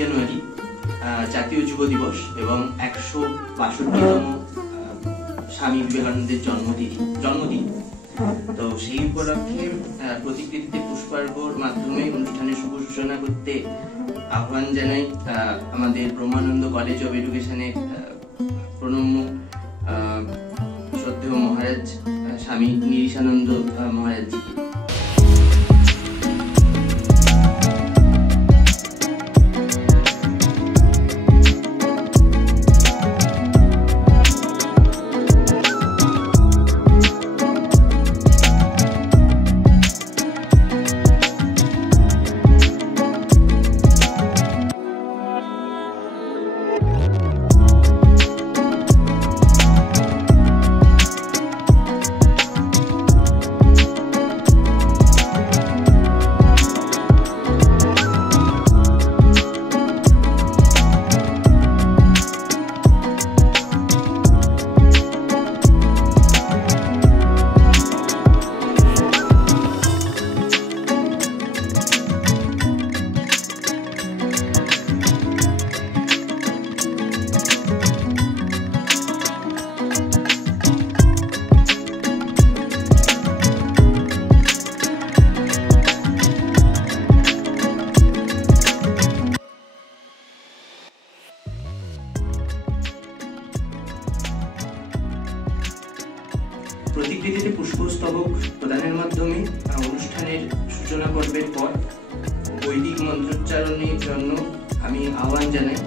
জানুয়ারি জাতীয় যুব দিবস এবং ১৬২তম স্বামী বিবেকানন্দের জন্মদিন। তো সেই উপলক্ষে প্রতিকৃতিতে পুষ্পার্ঘ্যর মাধ্যমে অনুষ্ঠানের শুভ সূচনা করতে আহ্বান জানাই আমাদের ব্রহ্মানন্দ কলেজ অফ এডুকেশনের প্রণম্য শ্রদ্ধেয় মহারাজ স্বামী নিরিশানন্দ মহারাজজিকে। প্রতিকৃতিতে পুষ্পস্তবক প্রদানের মাধ্যমে অনুষ্ঠানের সূচনা পর্বের পর বৈদিক মন্ত্রোচ্চারণের জন্য আমি আহ্বান জানাই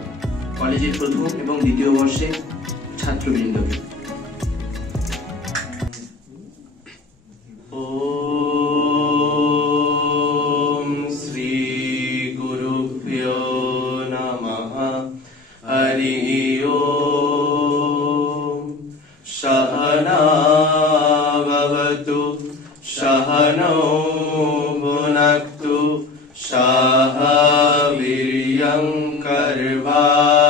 কলেজের প্রথম এবং দ্বিতীয় বর্ষের ছাত্রবৃন্দকে। ওম শ্রী গুরুভ্যো নমঃ। হরি ওম। সহনা ভবতু সহনৌ ভুনক্তু সহ বীর্যং কর্ভাবহৈ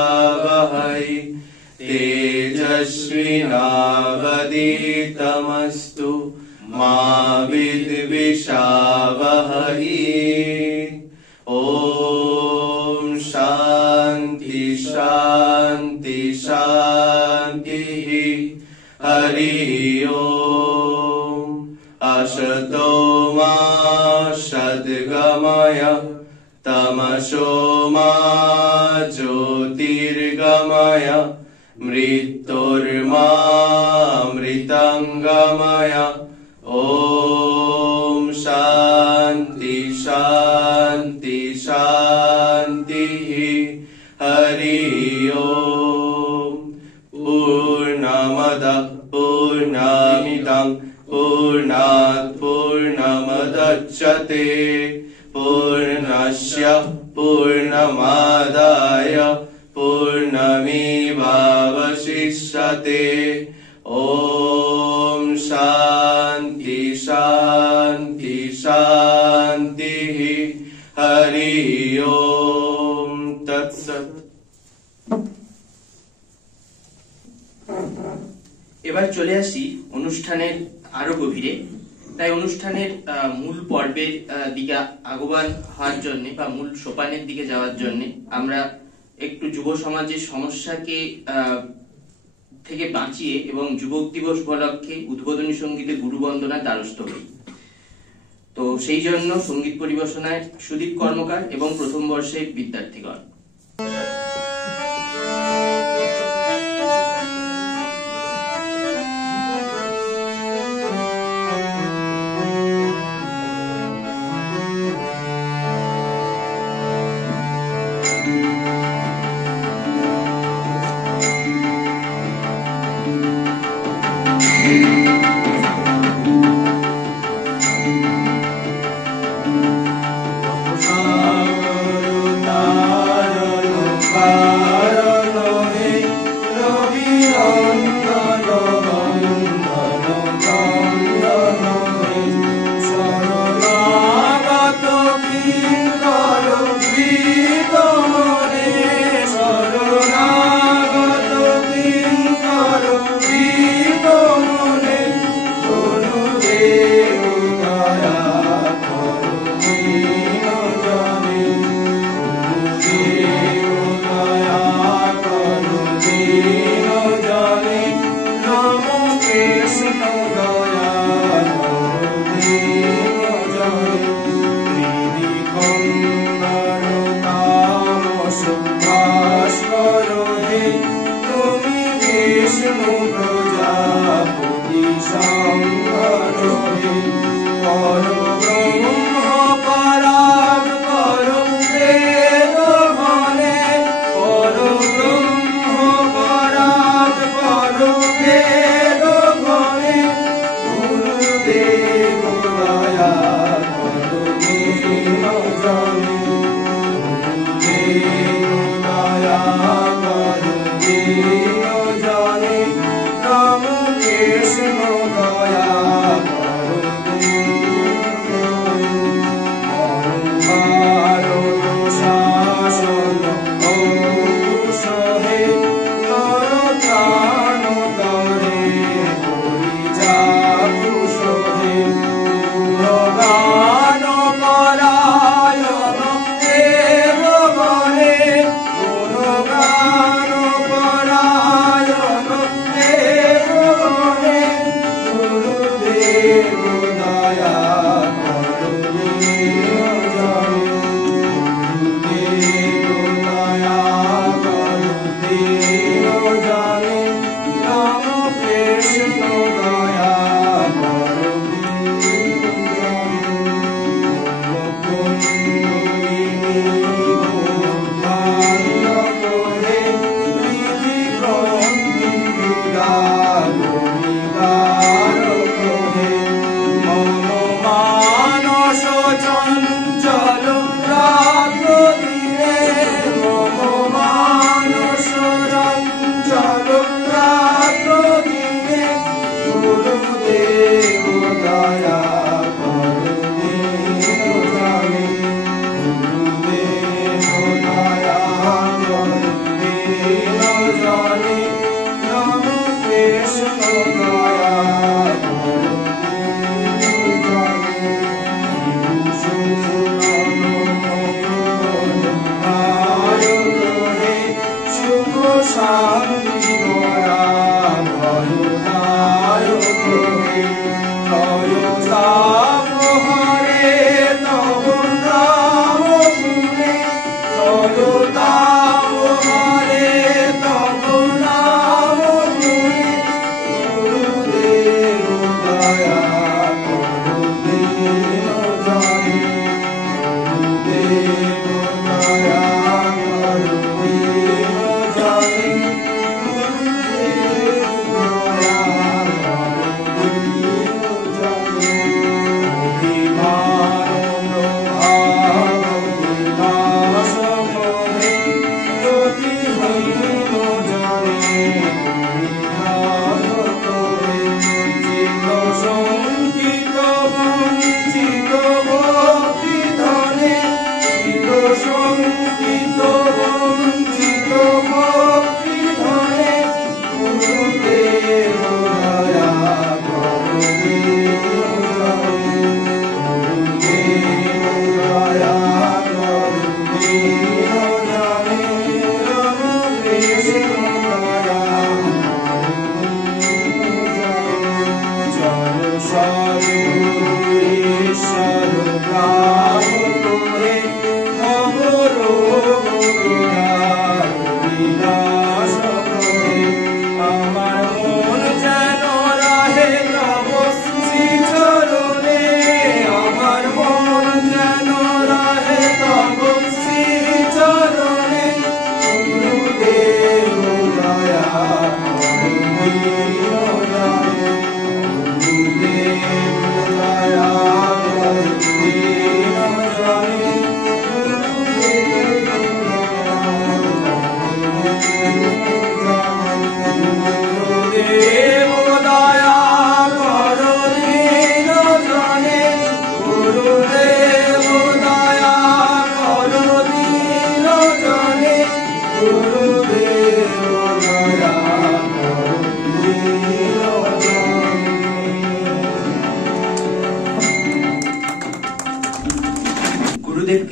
তেজস্বিনাবধীতমস্তু মা বিদ্বিষাবহৈ। ওম শান্তি শান্তি শান্তি। হরি ওম। असतो मा सद्गमय तमसो मा ज्योतिर्गमय मृत्युर्मा मृतंगमय। ओम शांति शांति शांति। हरि ओम। पूर्णमदः पूर्णमिदं पूर्णात् पूर्णमुदच्यते पूर्णस्य पूर्णमादाय पूर्णमेवावशिष्यते। ओम शांति शांति शांति। हरि ओम तत्सत्। এবার চলে আসি অনুষ্ঠানের আরো গভীরে। তাই অনুষ্ঠানের মূল পর্বের দিকে আগমন হওয়ার জন্য বা মূল সোপানের দিকে যাওয়ার জন্য আমরা একটু যুব সমাজের সমস্যাকে থেকে বাঁচিয়ে এবং যুবক দিবস উপলক্ষে উদ্বোধনী সঙ্গীতে গুরুবন্দনা দ্বারস্থ হই। তো সেই জন্য সঙ্গীত পরিবেশনায় সুদীপ কর্মকার এবং প্রথম বর্ষের বিদ্যার্থীগণ।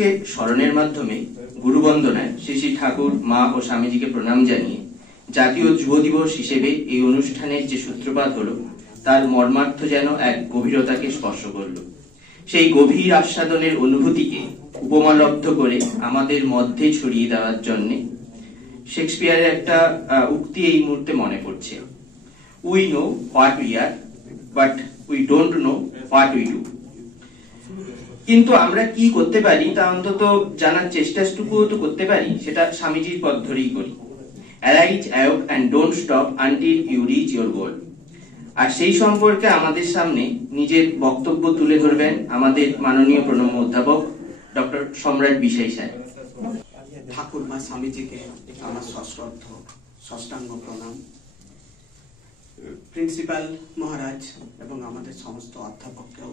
গুরুদেবকে স্মরণের মাধ্যমে গুরুবন্দনায় শ্রী শ্রী ঠাকুর, মা ও স্বামীজিকে প্রণাম জানিয়ে জাতীয় যুব দিবস হিসেবে এই অনুষ্ঠানের যে সূত্রপাত হলো তার মর্মার্থ যেন এক গভীরতাকে স্পর্শ করল। সেই গভীর আস্বাদনের অনুভূতিকে উপমালব্ধ করে আমাদের মধ্যে ছড়িয়ে দেওয়ার জন্য শেক্সপিয়ারের একটা উক্তি এই মুহূর্তে মনে পড়ছে, we know what we are, but we don't know what we do. কিন্তু আমরা কি করতে পারি তা অন্তত জানার চেষ্টাটুকুও তো করতে পারি, সেটা স্বামীজির পথ ধরেই করি। Arise, awake and don't stop until you reach your goal. আর সেই সম্পর্কে আমাদের সামনে নিজের বক্তব্য তুলে ধরবেন আমাদের মাননীয় প্রণম্য অধ্যাপক ডক্টর সম্রাট বিশাই সাহেব। ঠাকুর মা স্বামীজিকে আমার সশ্রদ্ধ ষষ্ঠাঙ্গ প্রণাম, প্রিন্সিপাল মহারাজ এবং আমাদের সমস্ত অধ্যাপককেও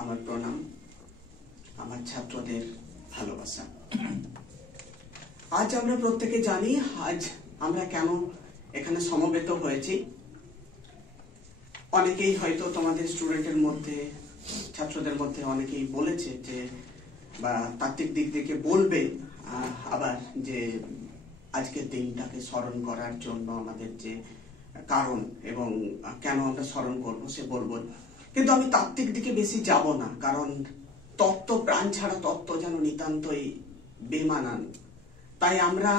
আমার প্রণাম, আমার ছাত্রদের ভালোবাসা। আজ আমরা প্রত্যেকে জানি আজ আমরা কেন এখানে সমবেত হয়েছি। অনেকেই হয়তো তোমাদের স্টুডেন্টের মধ্যে, ছাত্রদের মধ্যে অনেকেই বলেছে যে, বা তাত্ত্বিক দিক থেকে বলবে আবার যে আজকের দিনটাকে স্মরণ করার জন্য আমাদের যে কারণ এবং কেন আমরা স্মরণ করবো সে বলবো, কিন্তু আমি তাত্ত্বিক দিকে বেশি যাব না, কারণ তত্ত্ব প্রাণ ছাড়া তত্ত্ব যেন নিতান্তই বেমানান। তাই আমরা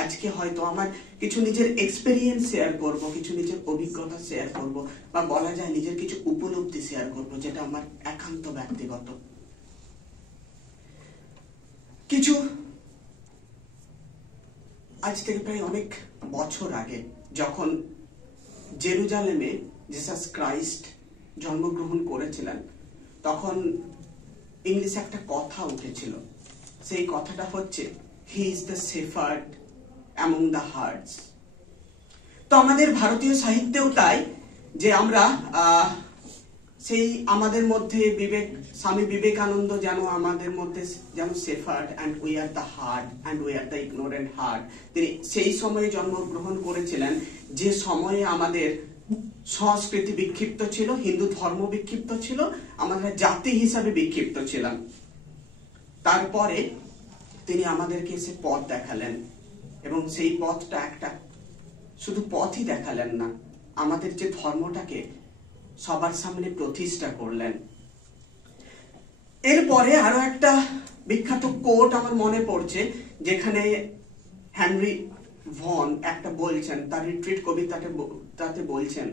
আজকে হয়তো আমার কিছু নিজের এক্সপেরিয়েন্স শেয়ার করব, কিছু নিজের অভিজ্ঞতা শেয়ার করব, বা বলা যায় নিজের কিছু উপলব্ধি শেয়ার করব, যেটা আমার একান্ত ব্যক্তিগত। কিছু আজ থেকে প্রায় অনেক বছর আগে যখন জেরুজালেমে জিসাস ক্রাইস্ট জন্মগ্রহণ করেছিলেন, তখন ইংলিশে একটা কথা উঠেছিল। সেই কথাটা হচ্ছে, he is the shepherd among the hertz. তো আমাদের ভারতীয় সাহিত্যেও তাই, যে আমরা সেই আমাদের মধ্যে স্বামী বিবেকানন্দ যেন আমাদের মধ্যে যেন shepherd, and we are the hard and we are the ignorant hard. তিনি সেই সময়ে জন্মগ্রহণ করেছিলেন যে সময়ে আমাদের সংস্কৃতি বিক্ষিপ্ত ছিল, হিন্দু ধর্ম বিক্ষিপ্ত ছিল, আমরা জাতি হিসাবে বিক্ষিপ্ত ছিলাম। তারপরে তিনি আমাদেরকে সে পথ দেখালেন, এবং সেই পথটা একটা শুধু পথই দেখালেন না, আমাদের যে ধর্মটাকে সবার সামনে প্রতিষ্ঠা করলেন। এরপরে আরো একটা বিখ্যাত কোট আমার মনে পড়ছে, যেখানে হেনরি ভন একটা বলছেন, তার রিট্রিট কবিতাতে বলছেন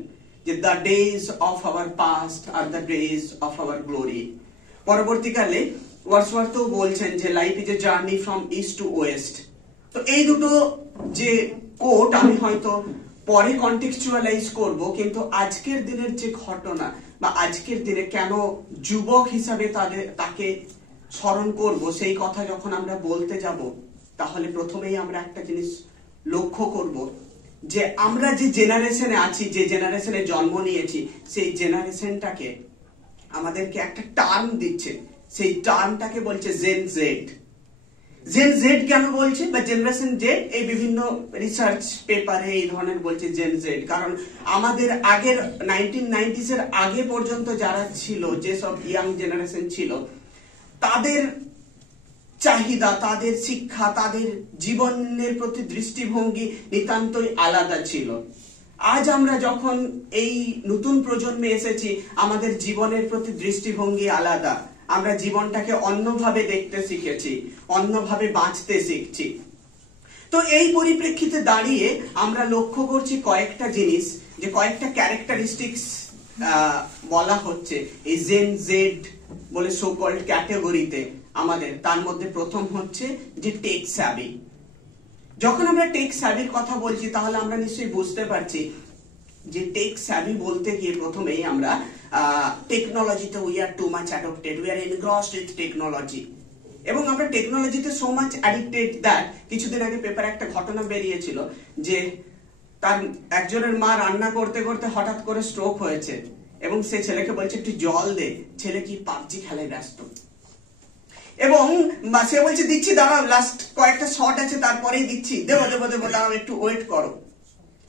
যে, the days of our past are the days of our glory. পরবর্তীকালে ওয়ার্ডসওয়ার্থও বলছেন যে, life is a journey from east two West. তো এই দুটো যে কোট আমি হয়তো পরে কন্টেক্সচুয়ালাইজ করব, কিন্তু আজকের দিনের যে ঘটনা বা আজকের দিনে কেন যুবক হিসাবে তাকে স্মরণ করব, সেই কথা যখন আমরা বলতে যাব, তাহলে প্রথমেই আমরা একটা জিনিস লক্ষ্য করব, যে আমরা যে জেনারেশনে আছি, যে জেনারেশনে জন্ম নিয়েছি, সেই জেনারেশনটাকে আমাদেরকে একটা টার্ম দিচ্ছে, সেই টার্মটাকে বলছে জেন জেড। জেন জেড কেন বলছে, বা জেনারেশন জেড, এই বিভিন্ন রিসার্চ পেপারে এই ধরনের বলছে জেন জেড, কারণ আমাদের আগের 1990s এর আগে পর্যন্ত যারা ছিল, যেসব ইয়াং জেনারেশন ছিল, তাদের চাহিদা, তাদের শিক্ষা, তাদের জীবনের প্রতি দৃষ্টিভঙ্গি নিতান্তই আলাদা ছিল। আজ আমরা যখন এই নতুন প্রজন্মে এসেছি, আমাদের জীবনের প্রতি দৃষ্টিভঙ্গি আলাদা, আমরা জীবনটাকে অন্যভাবে দেখতে শিখেছি, অন্যভাবে বাঁচতে শিখছি। তো এই পরিপ্রেক্ষিতে দাঁড়িয়ে আমরা লক্ষ্য করছি কয়েকটা জিনিস, যে কয়েকটা ক্যারেক্টারিস্টিক্স বলা হচ্ছে এই জেন জেড বলে সো কল্ড ক্যাটাগরিতে আমাদের। তার মধ্যে প্রথম হচ্ছে যে টেক স্যাভি। যখন আমরা টেক স্যাভির কথা বলছি, তাহলে আমরা নিশ্চয়ই বুঝতে পারছি যে টেক স্যাভি বলতে গিয়ে প্রথমেই আমরা টেকনোলজিতে we are too much adopted, we are engrossed with technology, এবং আমরা টেকনোলজিতে সো মাচ অ্যাডিক্টেড দ্যাট কিছুদিন আগে পেপারে একটা ঘটনা বেরিয়েছিল যে তার একজনের মা রান্না করতে করতে হঠাৎ করে স্ট্রোক হয়েছে, এবং সে ছেলেকে বলছে একটু জল দে, ছেলে কি পাবজি খেলায় ব্যস্ত, এবং সে বলছে দিচ্ছি, দাঁড়াও, লাস্ট কয়েকটা শট আছে তারপরেই দিচ্ছি, দেবো দেবো দেবো, দাঁড়াও একটু ওয়েট করো।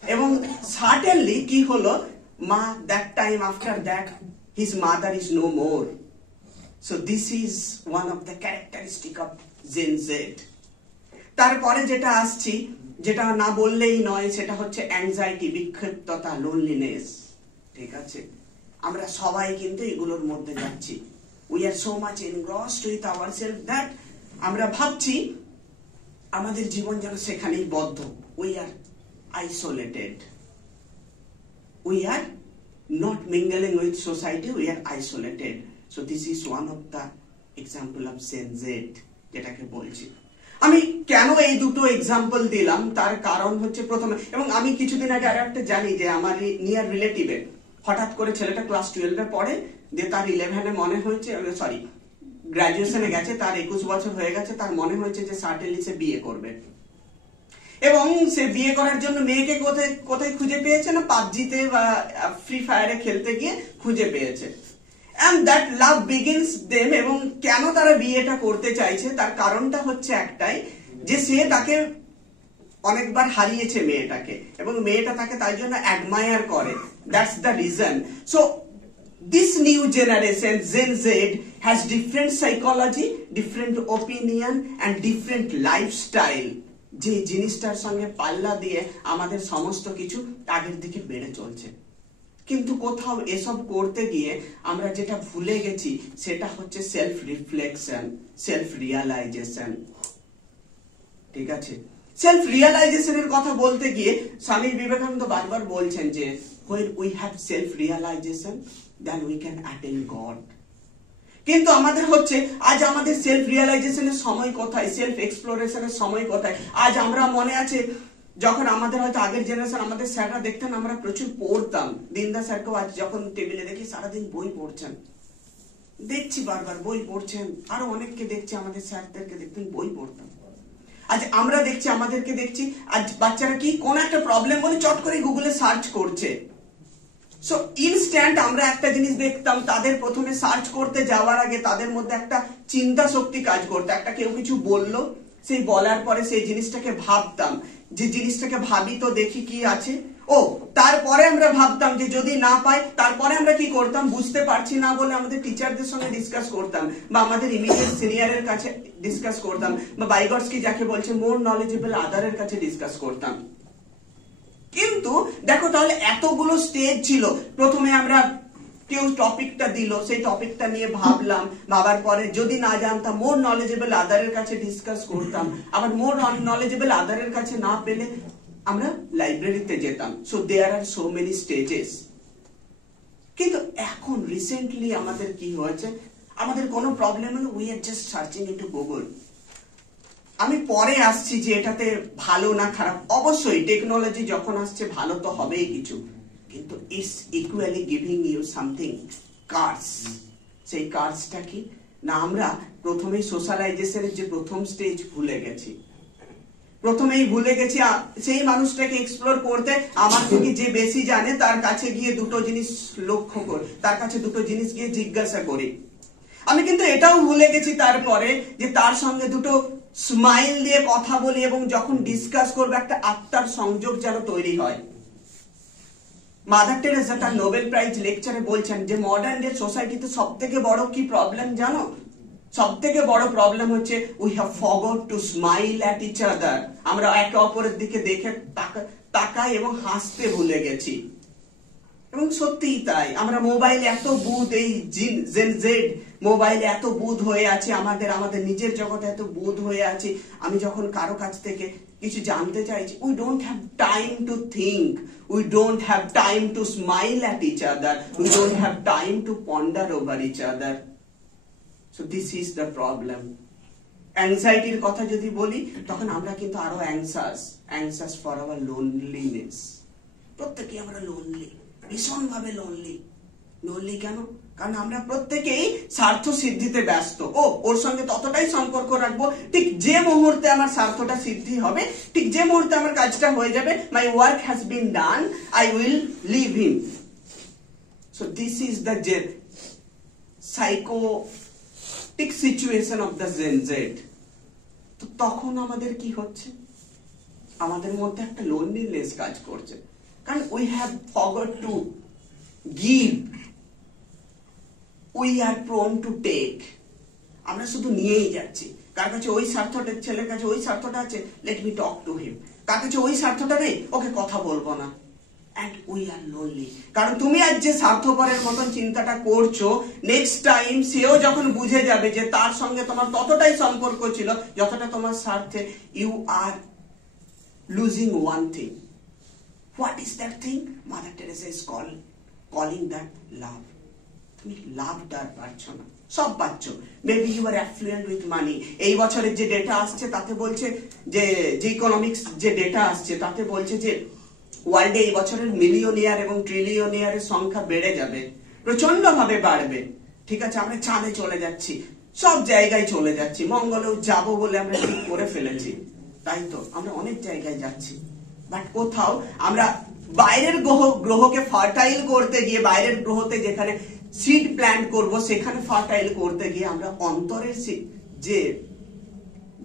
এবং সাডেনলি কি হলো, মা that time after that his mother is no more. So this is one of the characteristic of Gen Z. তারপরে যেটা আসছি, যেটা না বললেই নয়, সেটা হচ্ছে অ্যাংজাইটি, বিক্ষিপ্ততা, লোনলিনেস। ঠিক আছে, আমরা সবাই কিন্তু এগুলোর মধ্যে যাচ্ছি। We are so much engrossed with ourselves that আমরা ভাবছি আমাদের জীবন যেন সেখানেই বদ্ধ। We are isolated, we are not mingling with society, we are isolated. So this is one of the example of Gen Z যেটাকে বলছি। আমি কেন এই দুটো এক্সাম্পল দিলাম তার কারণ হচ্ছে প্রথমে, এবং আমি কিছুদিন আগে আর একটা জানি যে আমার নিয়ার রিলেটিভে হঠাৎ করে ছেলেটা ক্লাস 12-এ পড়ে, দিয়ে তার 11-এ মনে হয়েছে, সরি গ্রাজুয়েশনে গেছে, তার 21 বছর হয়ে গেছে, তার মনে হয়েছে যে সার্টেনলি সে বিয়ে করবে, এবং সে বিয়ে করার জন্য মেয়েকে কোথায় খুঁজে পেয়েছে না পাবজিতে বা ফ্রি ফায়ারে খেলতে গিয়ে খুঁজে পেয়েছে। And that love begins them. এবং কেন তারা বিয়েটা করতে চাইছে তার কারণটা হচ্ছে একটাই, যে সে তাকে অনেকবার হারিয়েছে মেয়েটাকে, এবং মেয়েটা তাকে তাই জন্য অ্যাডমায়ার করে। That's the reason. So this new generation, Gen Z, has different psychology, different opinion and different lifestyle, যে জিনিসটার সঙ্গে পাল্লা দিয়ে আমাদের সমস্ত কিছু আগের দিকে বেড়ে চলছে। কিন্তু কোথাও এসব করতে গিয়ে আমরা যেটা ভুলে গেছি সেটা হচ্ছে সেলফ রিফ্লেকশন, সেলফ রিয়ালাইজেশন। ঠিক আছে, সেলফ রিয়ালাইজেশনের কথা বলতে গিয়ে স্বামী বিবেকানন্দ বারবার বলছেন যে when we have self realization then we can attain God. কিন্তু আমাদের হচ্ছে আজ আমাদের সেলফ রিয়ালাইজেশনের সময় কোথায়, সেলফ এক্সপ্লোরেশনের সময় কোথায়? আজ আমরা মনে আছে যখন আমাদের হয়তো আগের জেনারেশন, আমাদের স্যাররা দেখতেন আমরা প্রচুর পড়তাম, দিনদা স্যারকেও আজ যখন টেবিলে দেখি সারাদিন বই পড়ছেন, দেখছি বারবার বই পড়ছেন, আরো অনেককে দেখছি আমাদের স্যারদেরকে দেখতেন বই পড়তাম। আজ আমরা দেখছি, আমাদেরকে দেখছি, আজ বাচ্চারা কি কোন একটা প্রবলেম বলে চট করে গুগলে সার্চ করছে। সো ইনস্ট্যান্ট আমরা একটা জিনিস দেখতাম, তাদের প্রথমে সার্চ করতে যাওয়ার আগে তাদের মধ্যে একটা চিন্তা শক্তি কাজ করতো। একটা কেউ কিছু বললো, সেই বলার পরে সেই জিনিসটাকে ভাবতাম, যে জিনিসটাকে ভাবি তো দেখি কি আছে, ও তারপরে আমরা ভাবতাম যে যদি না পাই, তারপরে আমরা কি করতাম, বুঝতে পারছি না বলে আমাদের টিচারদের সঙ্গে ডিসকাস করতাম, বা আমাদের ইমিডিয়েট সিনিয়রের কাছে ডিসকাস করতাম, বা বাইগর্সকি যাকে বলছে মোর নলেজেবল আদারের কাছে ডিসকাস করতাম। কিন্তু দেখো তাহলে এতগুলো স্টেজ ছিল, প্রথমে আমরা কেউ টপিকটা দিল, সেই টপিকটা নিয়ে ভাবলাম, ভাবার পরে যদি না জানতাম মোর নলেজেবল আদারের কাছে ডিসকাস করতাম, আবার মোর নলেজেবল আদারের কাছে না পেলে আমরা লাইব্রেরিতে যেতাম। So there are so many stages. কিন্তু এখন রিসেন্টলি আমাদের কি হয়েছে, আমাদের কোনো প্রবলেম হলে we are just searching into Google. আমি পরে আসছি যে এটাতে ভালো না খারাপ, অবশ্যই টেকনোলজি যখন আসছে ভালো তো হবেই কিছু, কিন্তু it's equally giving you something curse. সেই কার্সটা কি না, আমরা প্রথমেই সোশ্যালাইজেশনের যে প্রথম স্টেজ ভুলে গেছি, প্রথমেই ভুলে গেছি সেই মানুষটাকে এক্সপ্লোর করতে। আমার থেকে যে বেশি জানে তার কাছে গিয়ে দুটো জিনিস লক্ষ্য করি, তার কাছে দুটো জিনিস গিয়ে জিজ্ঞাসা করি। আমি কিন্তু এটাও ভুলে গেছি তারপরে যে তার সঙ্গে দুটো স্মাইল দিয়ে কথা বলি, এবং যখন ডিসকাস করবো একটা আত্মার সংযোগ যেন তৈরি হয়। মাদার টেরেসা তার নোবেল প্রাইজ লেকচারে বলছেন যে মডার্ন ডে সোসাইটিতে সব থেকে বড় কি প্রবলেম জানো, সব থেকে বড় প্রবলেম হচ্ছে we have forgot to smile at each other. আমরা একে অপরের দিকে দেখে তাকাই এবং হাসতে ভুলে গেছি। এবং সত্যিই তাই, আমরা মোবাইলে এত বুধ, এই জেন জেড মোবাইলে এত বুধ হয়ে আছে, আমাদের নিজের জগতে এত বুধ হয়ে আছে। আমি যখন কারো কাছ থেকে কিছু জানতে চাইছি, we don't have time to think, we don't have time to smile at each other, we don't have time to ponder over each other. So this is the problem. অ্যাংজাইটির কথা যদি বলি, তখন আমরা কিন্তু আরো অ্যাংসাস ফর আওয়ার লোনলিনেস। প্রত্যেকেই আমরা লোনলি, ভীষণ ভাবে লোনলি কেন? কারণ আমরা প্রত্যেকেই স্বার্থ সিদ্ধিতে ব্যস্ত। ওর সঙ্গে ততটাই সম্পর্ক রাখবো, ঠিক যে মুহূর্তে আমার স্বার্থটা সিদ্ধি হবে, ঠিক যে মুহূর্তে আমার কাজটা হয়ে যাবে, my work has been done, I will leave him. So this is the psychotic situation of the Gen Z. তো তখন আমাদের কি হচ্ছে, আমাদের মধ্যে একটা লোনলিনেস কাজ করছে, কারণ we have forgot to give, we are prone to take, আমরা শুধু নিয়েই যাচ্ছি। কার কাছে ওই স্বার্থটা, ছেলের কাছে ওই স্বার্থটা আছে, let me talk to him. কার কাছে ওই স্বার্থটা নেই, ওকে কথা বলবো না। And we are lonely, কারণ তুমি আজ যে স্বার্থপরের মতন চিন্তাটা করছো, নেক্সট টাইম সেও যখন বুঝে যাবে যে তার সঙ্গে তোমার ততটাই সম্পর্ক ছিল যতটা তোমার স্বার্থে, you are losing one thing. What is that thing? Mother Teresa is calling that love. তুমি লাভটা আর পাচ্ছ না, সব পাচ্ছ। Maybe you are affluent with money. এই বছরের যে ডেটা আসছে তাতে বলছে যে ইকোনমিক্স যে ডেটা আসছে তাতে বলছে যে ওয়ার্ল্ডে এই বছরের মিলিয়নিয়ার এবং ট্রিলিয়নিয়ারের সংখ্যা বেড়ে যাবে, প্রচন্ড ভাবে বাড়বে। ঠিক আছে, আমরা চাঁদে চলে যাচ্ছি, সব জায়গায় চলে যাচ্ছি, মঙ্গলেও যাব বলে আমরা ঠিক করে ফেলেছি। তাই তো আমরা অনেক জায়গায় যাচ্ছি, বাট কোথাও আমরা বাইরের গ্রহকে ফার্টাইল করতে গিয়ে, বাইরের গ্রহতে যেখানে সিড প্ল্যান্ট করব সেখানে ফার্টাইল করতে গিয়ে আমরা অন্তরের যে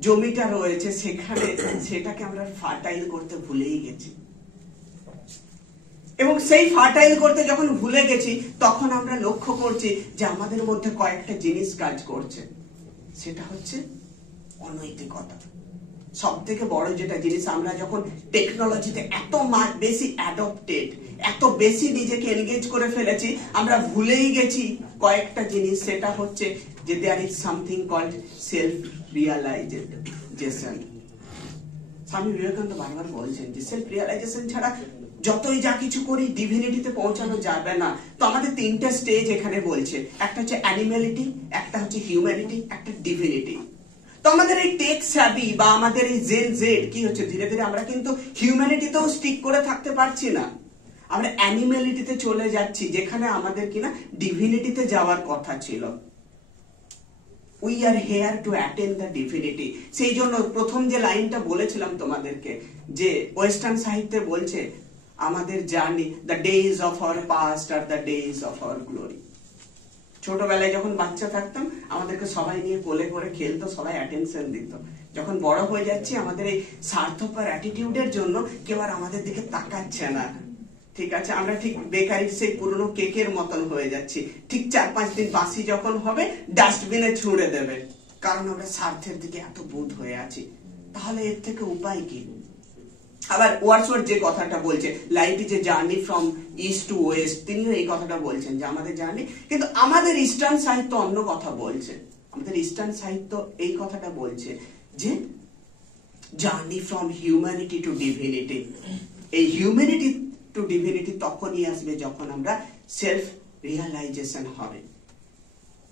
জমিটা রয়েছে সেখানে সেটাকে আমরা ফার্টাইল করতে ভুলেই গেছি। এবং সেই ফার্টাইল করতে যখন ভুলে গেছি তখন আমরা লক্ষ্য করছি যে আমাদের মধ্যে কয়েকটা জিনিস কাজ করছে। সেটা হচ্ছে অনৈতিকতা। সব থেকে বড় যেটা জিনিস, আমরা যখন টেকনোলজিতে এত বেশি অ্যাডপ্টেড, এত বেশি নিজেকে এনগেজ করে ফেলেছি, আমরা ভুলেই গেছি কয়েকটা জিনিস। সেটা হচ্ছে যে there is something called self realization. Swami Vivekananda বারবার বলছেন যে সেলফ রিয়ালাইজেশন ছাড়া যতই যা কিছু করি ডিভিনিটিতে পৌঁছানো যাবে না। তো আমাদের তিনটা স্টেজ এখানে বলছে, একটা হচ্ছে অ্যানিম্যালিটি, একটা হচ্ছে হিউম্যানিটি, একটা ডিভিনিটি। তো আমাদের এই টেক স্যাভি বা আমাদের এই জেন জেড কি হচ্ছে, ধীরে ধীরে আমরা কিন্তু হিউম্যানিটিতেও স্টিক করে থাকতে পারছি না, আমরা অ্যানিম্যালিটিতে চলে যাচ্ছি, যেখানে আমাদের কিনা ডিভিনিটিতে যাওয়ার কথা ছিল। We are hair to attend the divinity. সেই জন্য প্রথম যে লাইনটা বলেছিলাম তোমাদেরকে, যে ওয়েস্টার্ন সাহিত্যে বলছে আমাদের journey, the days of our past are the days of our glory. ছোটবেলায় যখন বাচ্চা থাকতাম আমাদেরকে সবাই নিয়ে কোলে করে খেলতো, সবাই অ্যাটেনশন দিত। যখন বড় হয়ে যাচ্ছি আমাদের এই স্বার্থপর অ্যাটিটিউডের জন্য কেউ আর আমাদের দিকে তাকাচ্ছে না। ঠিক আছে, আমরা ঠিক বেকারির সেই পুরনো কেকের মতন হয়ে যাচ্ছি, ঠিক 4-5 দিন বাসি যখন হবে ডাস্টবিনে ছুঁড়ে দেবে, কারণ আমরা স্বার্থের দিকে এত বোধ হয়ে আছি। তাহলে এর থেকে উপায় কি? আবার ওয়ার্ডসওয়ার্থ যে কথাটা বলছে, life is a journey from east two West, তিনিও এই কথাটা বলছেন যে আমাদের জার্নি। কিন্তু আমাদের ইস্টার্ন সাহিত্য অন্য কথা বলছে। আমাদের ইস্টার্ন সাহিত্য এই কথাটা বলছে যে journey from humanity to divinity. এই হিউম্যানিটি টু ডিভিনিটি তখনই আসবে যখন আমরা সেলফ রিয়ালাইজেশন হবে।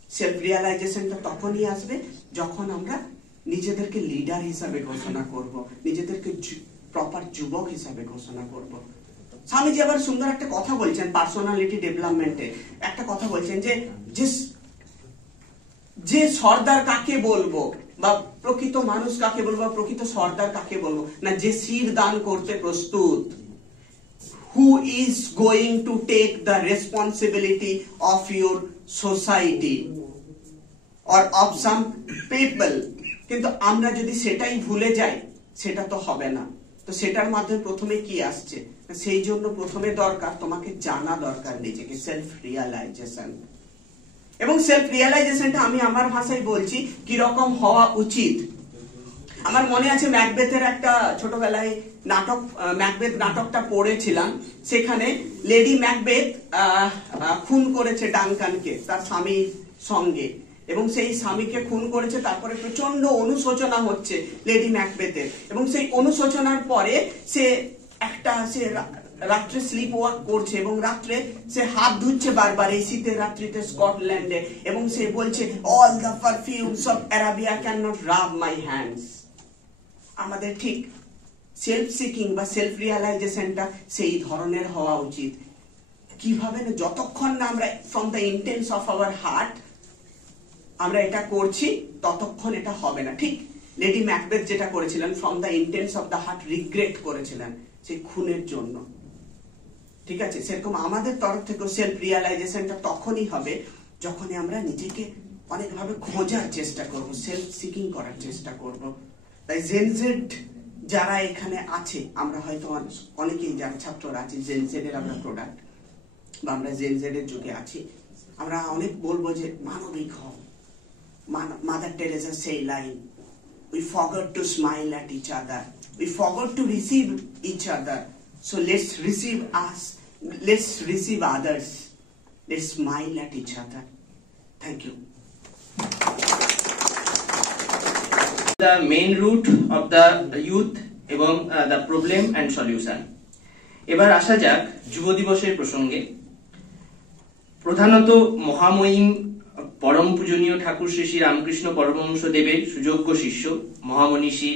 সেলফ রিয়ালাইজেশনটা তখনই আসবে যখন আমরা নিজেদেরকে লিডার হিসাবে ঘোষণা করব, নিজেদেরকে প্রপার যুবক হিসাবে ঘোষণা করব। স্বামীজি আবার সুন্দর একটা কথা বলছেন পার্সোনালিটি ডেভেলপমেন্টে, একটা কথা বলছেন যে সর্দার কাকে বলবো বা প্রকৃত মানুষ কাকে বলবো, প্রকৃত সর্দার কাকে বলবো না, যে শির দান করতে প্রস্তুত। Who is going to take the responsibility of your society or of some people? কিন্তু আমরা যদি সেটাই ভুলে যাই সেটা তো হবে না। তো সেটার মাধ্যমে প্রথমে কি আসছে, সেই জন্য প্রথমে দরকার তোমাকে জানা দরকার নিজেকে, সেলফ রিয়ালাইজেশন। এবং সেলফ রিয়ালাইজেশনটা আমি আমার ভাষায় বলছি কিরকম হওয়া উচিত। আমার মনে আছে ম্যাকবেথের একটা ছোটবেলায় নাটক, ম্যাকবেথ নাটকটা পড়েছিলাম। সেখানে লেডি ম্যাকবেথ খুন করেছে ডানকানকে তার স্বামীর সঙ্গে, এবং সেই স্বামীকে খুন করেছে। তারপরে প্রচন্ড অনুশোচনা হচ্ছে লেডি ম্যাকবেথের, এবং সেই অনুশোচনার পরে সে রাত্রে স্লিপ ওয়াক করছে এবং রাত্রে সে হাত ধুচ্ছে বারবার এই শীতের রাত্রিতে স্কটল্যান্ডে, এবং সে বলছে all the perfumes of Arabia can not rub my hands. আমাদের ঠিক সেলফ সিকিং বা সেলফ রিয়ালাইজেশনটা সেই ধরনের হওয়া উচিত। কিভাবে না, যতক্ষণ না আমরা from the intense of our heart আমরা এটা করছি ততক্ষণ এটা হবে না। ঠিক লেডি ম্যাকবেথ যেটা করেছিলেন, from the intense of the heart regret করেছিলেন সেই খুনের জন্য। ঠিক আছে, সেরকম আমাদের তরফ থেকে সেলফ রিয়ালাইজেশনটা তখনই হবে যখনই আমরা নিজেকে অনেকভাবে খোঁজার চেষ্টা করব, সেলফ সিকিং করার চেষ্টা করব। তাই জেনজেড যারা এখানে আছে, আমরা হয়তো অনেকেই যারা ছাত্ররা আছি জেনজেড এর আমরা প্রোডাক্ট বা আমরা জেনজেড এর যুগে আছি, আমরা অনেক বলবো যে মানবিক হও। মাদার টেরেসা সেই line, we forgot to smile at each other, we forgot to receive each other, so let's receive us, let's receive others, let's smile at each other. Thank you. The main root of the youth এবং the problem and solution. এবার আসা যাক যুব দিবসের প্রসঙ্গে। প্রধানত মহামহিম পরম পূজনীয় ঠাকুর শ্রী শ্রী রামকৃষ্ণ পরমহংস দেবের সুযোগ্য শিষ্য মহামনীষী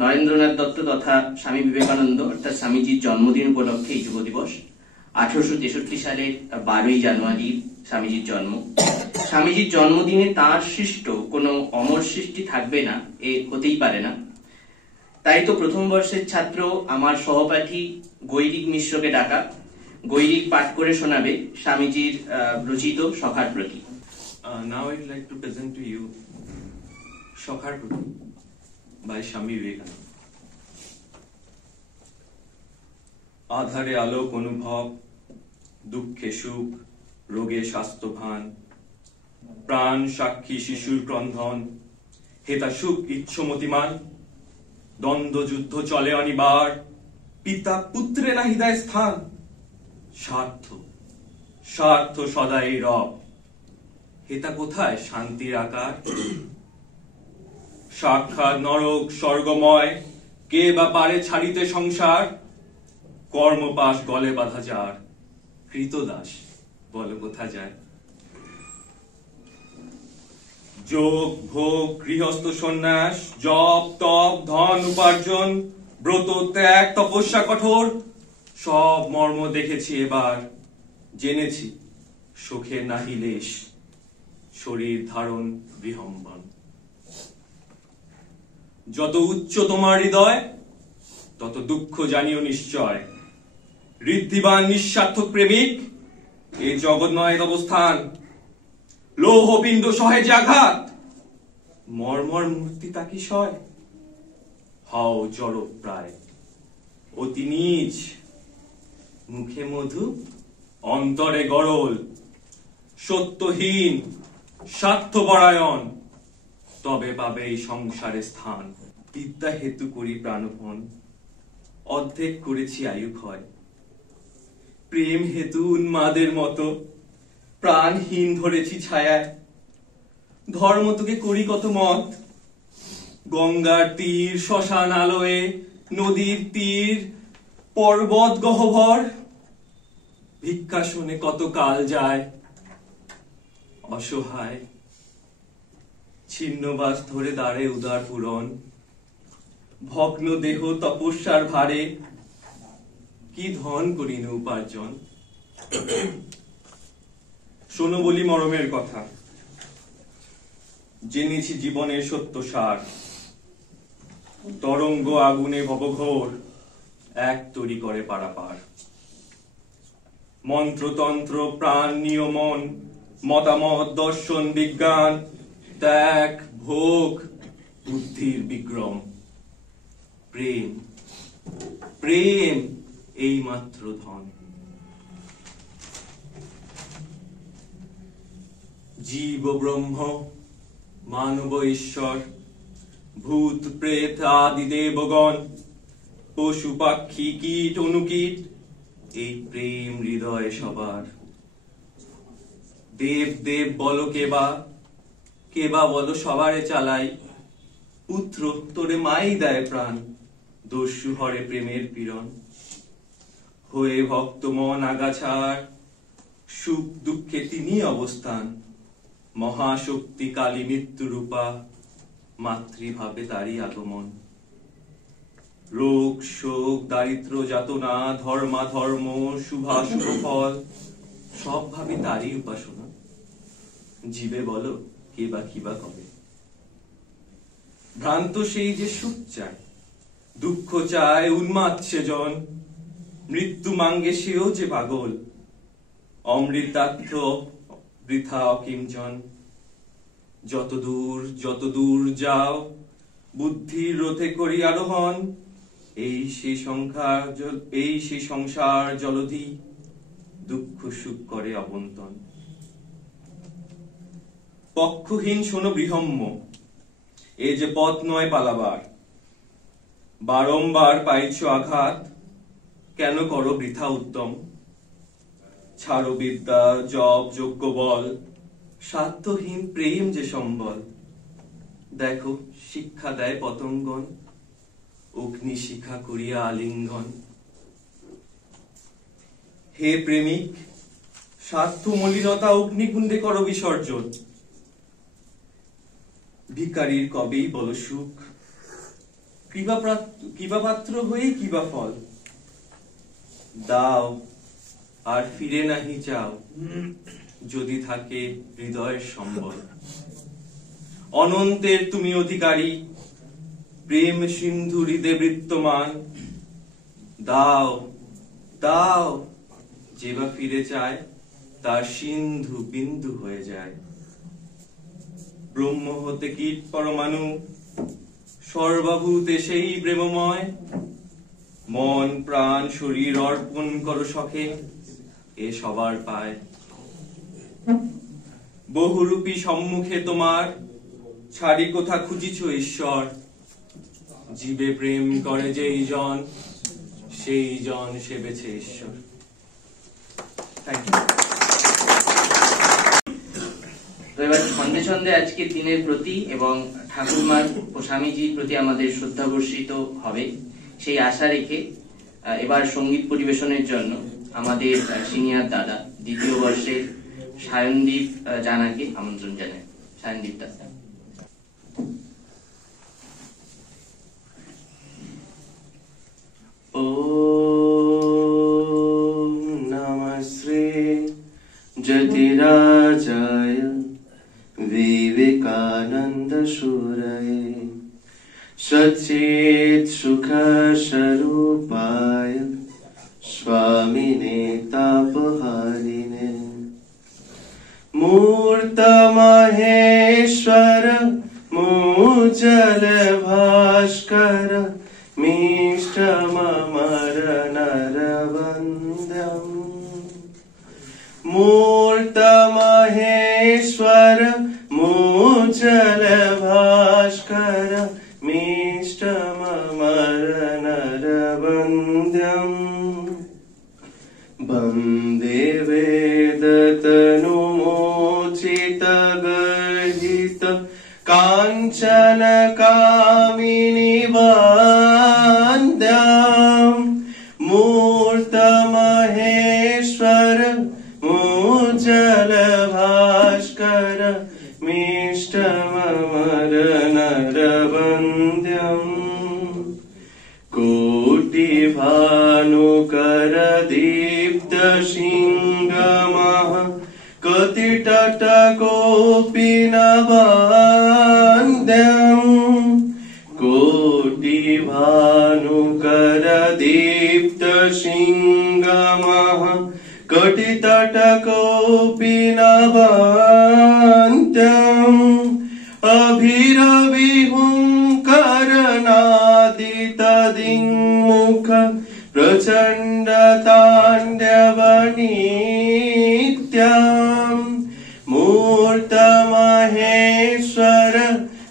নরেন্দ্রনাথ দত্ত তথা স্বামী বিবেকানন্দ অর্থাৎ স্বামীজির জন্মদিন উপলক্ষে এই যুব দিবস। 1863 সালের 12ই জানুয়ারি স্বামীজির জন্ম। স্বামীজির জন্মদিনে তার সৃষ্ট কোনো অমর সৃষ্টি থাকবে না, এ হতেই পারে না। তাই তো প্রথম বর্ষের ছাত্র আমার সহপাঠী গৈরিক মিশ্রকে ডাকা। গৈরিক পাঠ করে শোনাবে স্বামীজির রচিত সখার প্রতি। Now I'd like to present to you Shokhar Prati by Swami Vivekananda. আধারে আলোক অনুভব, দুঃখে সুখ, রোগে স্বাস্থ্যভান, প্রাণ সাক্ষী শিশুর ক্রন্ধন, হেতা সুখ ইচ্ছমতিমান, দ্বন্দ্ব যুদ্ধ চলে অনিবার, পিতা পুত্রে না হৃদয় স্থান, স্বার্থ স্বার্থ সদাই রব, হেতা কোথায় শান্তির আকার? সাক্ষাৎ নরক স্বর্গময়, কে বা পারে ছাড়িতে সংসার, কর্মপাশ গলে বাঁধা যার, কৃতদাস বল কোথা যায়? যোগ ভোগ গৃহস্থ সন্ন্যাস, জপ তপ ধন উপার্জন, ব্রত ত্যাগ তপস্যা কঠোর, সব মর্ম দেখেছি এবার, জেনেছি সুখের নাহি লেশ, শরীর ধারণ বিহম্বন। যত উচ্চ তোমার হৃদয়, তত দুঃখ জানিও নিশ্চয়, ঋদ্ধিবান নিঃস্বার্থক প্রেমিক, এ জগৎ নয় অবস্থান, লৌহ বিন্দু সহে যে আঘাত, মর্মর মূর্তি তাকি সয়, হও জড় প্রায় অতি নীচ, মুখে মধু অন্তরে গরল, সত্যহীন স্বার্থপরায়ণ, তবে পাবে এই সংসারে স্থান। বিদ্যা হেতু করি প্রাণপণ, অর্ধেক করেছি আয়ু ক্ষয়, প্রেম হেতু উন্মাদের মতো প্রাণহীন ধরেছি ছায়ায়, ধর্ম তোকে করি কত মত, গঙ্গার তীর শ্মশান আলোয়ে, নদীর তীর পর্বত গহ্বর, ভিক্ষা শুনে কত কাল যায়, অসহায় ছিন্নবাস ধরে দাঁড়ে উদার পূরণ, ভগ্ন দেহ তপস্যার ভারে, কি ধন করিন উপার্জন। শোনো বলি মরমের কথা, জেনেছি জীবনের সত্য সার, তরঙ্গ আগুনে ভবঘোর, এক তরি করে পারাপার, মন্ত্রতন্ত্র প্রাণ নিয়মন, মতামত দর্শন বিজ্ঞান, ত্যাগ ভোগ বুদ্ধির বিক্রম, প্রেম প্রেম এই মাত্র ধন। জীব ব্রহ্ম মানব ঈশ্বর, ভূত প্রেত আদি দেবগণ, পশু পাখি কীট অনুকীট, এই প্রেম হৃদয় সবার। দেব দেব বলো কেবা, কেবা বলো সবারে চালাই, পুত্র তোরে মাই দেয় প্রাণ, দস্যু হরে প্রেমের পীড়ন। হয়ে ভক্ত মন আগাছার, সুখ দুঃখে তিনি অবস্থান, মহাশক্তি কালী মৃত্যু রূপা, মাতৃভাবে তারই আগমন। রোগ শোক দারিদ্র যাতনা, ধর্মাধর্ম শুভাশুভ ফল, সব ভাবে তারই উপাসনা। জীবে বলো কে বা কি বা কবে, ভ্রান্ত সেই যে সুখ চায়, দুঃখ চায় উন্মাদ সেজন, মৃত্যু মাঙ্গে সেও যে পাগল, অমৃতার্থ বৃথা অকিঞ্চন। যত দূর যাও বুদ্ধির রথে করি আরোহণ, এই সেই সংসার জলধি, দুঃখ সুখ করে অবন্তন। পক্ষহীন শোনো বৃহম্ম, এ যে পথ নয় পালাবার। বারংবার পাইছ আঘাত, কেন করো বৃথা উদ্যম? ছাড়ো বিদ্যা, জপ, যজ্ঞ বল, স্বার্থহীন প্রেম যে সম্বল। দেখো শিক্ষা দেয় পতঙ্গন, অগ্নি শিখা করিয়া আলিঙ্গন। হে প্রেমিক, স্বার্থ মলিনতা অগ্নিকুণ্ডে করো বিসর্জন। ভিখারির কবেই বল সুখ, কৃপাপাত্র হয়ে কিবা ফল। দাও আর ফিরে নাহি চাও, যদি থাকে হৃদয়ের সম্বল। অনন্তের তুমি অধিকারী, প্রেম সিন্ধু হৃদে বৃত্তমান। দাও দাও, যেবা ফিরে চায়, তার সিন্ধু বিন্দু হয়ে যায়। ব্রহ্ম হতে কীট পরমাণু, সর্বভূতে সেই প্রেমময়। মন প্রাণ শরীর অর্পণ করো সখে, এ সবার পায়। বহুরূপী সম্মুখে তোমার, ছাড়ি কোথা খুঁজিছ ঈশ্বর। জীবে প্রেম করে যেই জন, সেই জন সেবেছে ঈশ্বর। Thank you. তো এবার ছন্দে ছন্দে আজকের দিনের প্রতি এবং ঠাকুরমার ও স্বামীজির প্রতি আমাদের শ্রদ্ধা বর্ষিত হবে, সেই আশা রেখে এবার সঙ্গীত পরিবেশনের জন্য আমাদের সিনিয়র দাদা দ্বিতীয় বর্ষের সায়নদীপ জানাকে আমন্ত্রণ জানাই। সায়নদীপ দাদা। ওম নমঃ শ্রী যতিরাজায় विवेकानंद शूरये सच्चित् सुख स्वरूपाय स्वामिने तापहारिणे मूर्त महेश्वर मूजल भास्कर मिष्टममर नरवन्द्यम् मूर्त महेश्वर मूजल भास्कर मिष्टममर नरवन्द्यम् वन्दे वेदतनुमोचित गर्हित काञ्चन कामिनी वन्द्यम् मूर्त महेश्वर मूजल भास्कर मिष्टममर नरवन्द्यम् कोटि भानुकर दीप्त सिंहमः कतितट कोपि न वन्द्यम् कोटि भानुकर दीप्त सिंहमः कटितट कोपि न वन्द्यम् अभिरविहुङ्करनादित दिङ्मुख प्रचण्ड ताण्डव नित्यम् मूर्त महेश्वर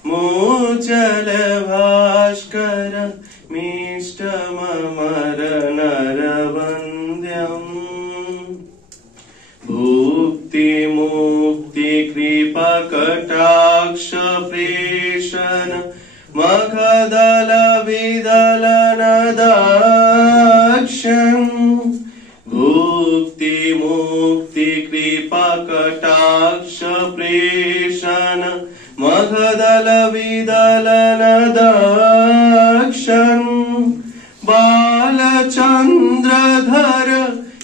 मूजल भास्कर मिष्टममर नरवन्द्यम् भुक्ति मुक्ति कृपा कटाक्ष प्रेषण मखदल विदलन दाक्षम् भुक्ति मुक्ति कृपा कटाक्ष प्रेषण मखदल विदलन दाक्षम् बालचन्द्रधर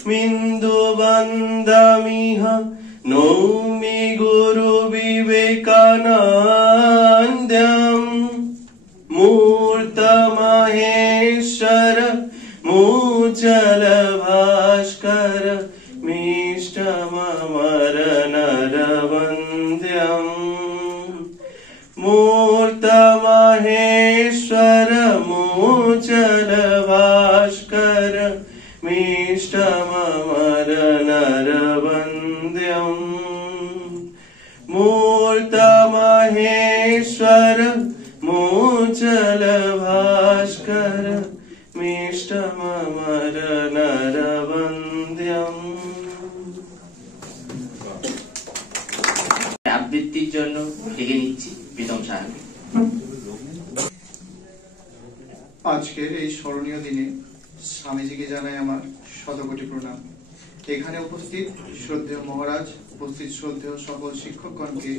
मिन्दुबन्दमिह नौमि गुरु विवेकानन्द्यम् मूर्त महेश्वर मूजल भास्कर मिष्टममर नरवन्द्यम् मूर्त महेश्वर मूजल भास्कर मिष्टममर नरवन्द्यम् मूर्तमहेश्वर मूचल भास्कर मिष्टममर नरवन्द्यम्। আবৃত্তির জন্য ডেকে নিচ্ছি প্রীতম সাহাকে। আজকের এই স্মরণীয় দিনে স্বামীজিকে জানাই আমার শতকোটি প্রণাম। এখানে উপস্থিত শ্রদ্ধেয় মহারাজ, উপস্থিত শ্রদ্ধেয় সকল শিক্ষকগণকে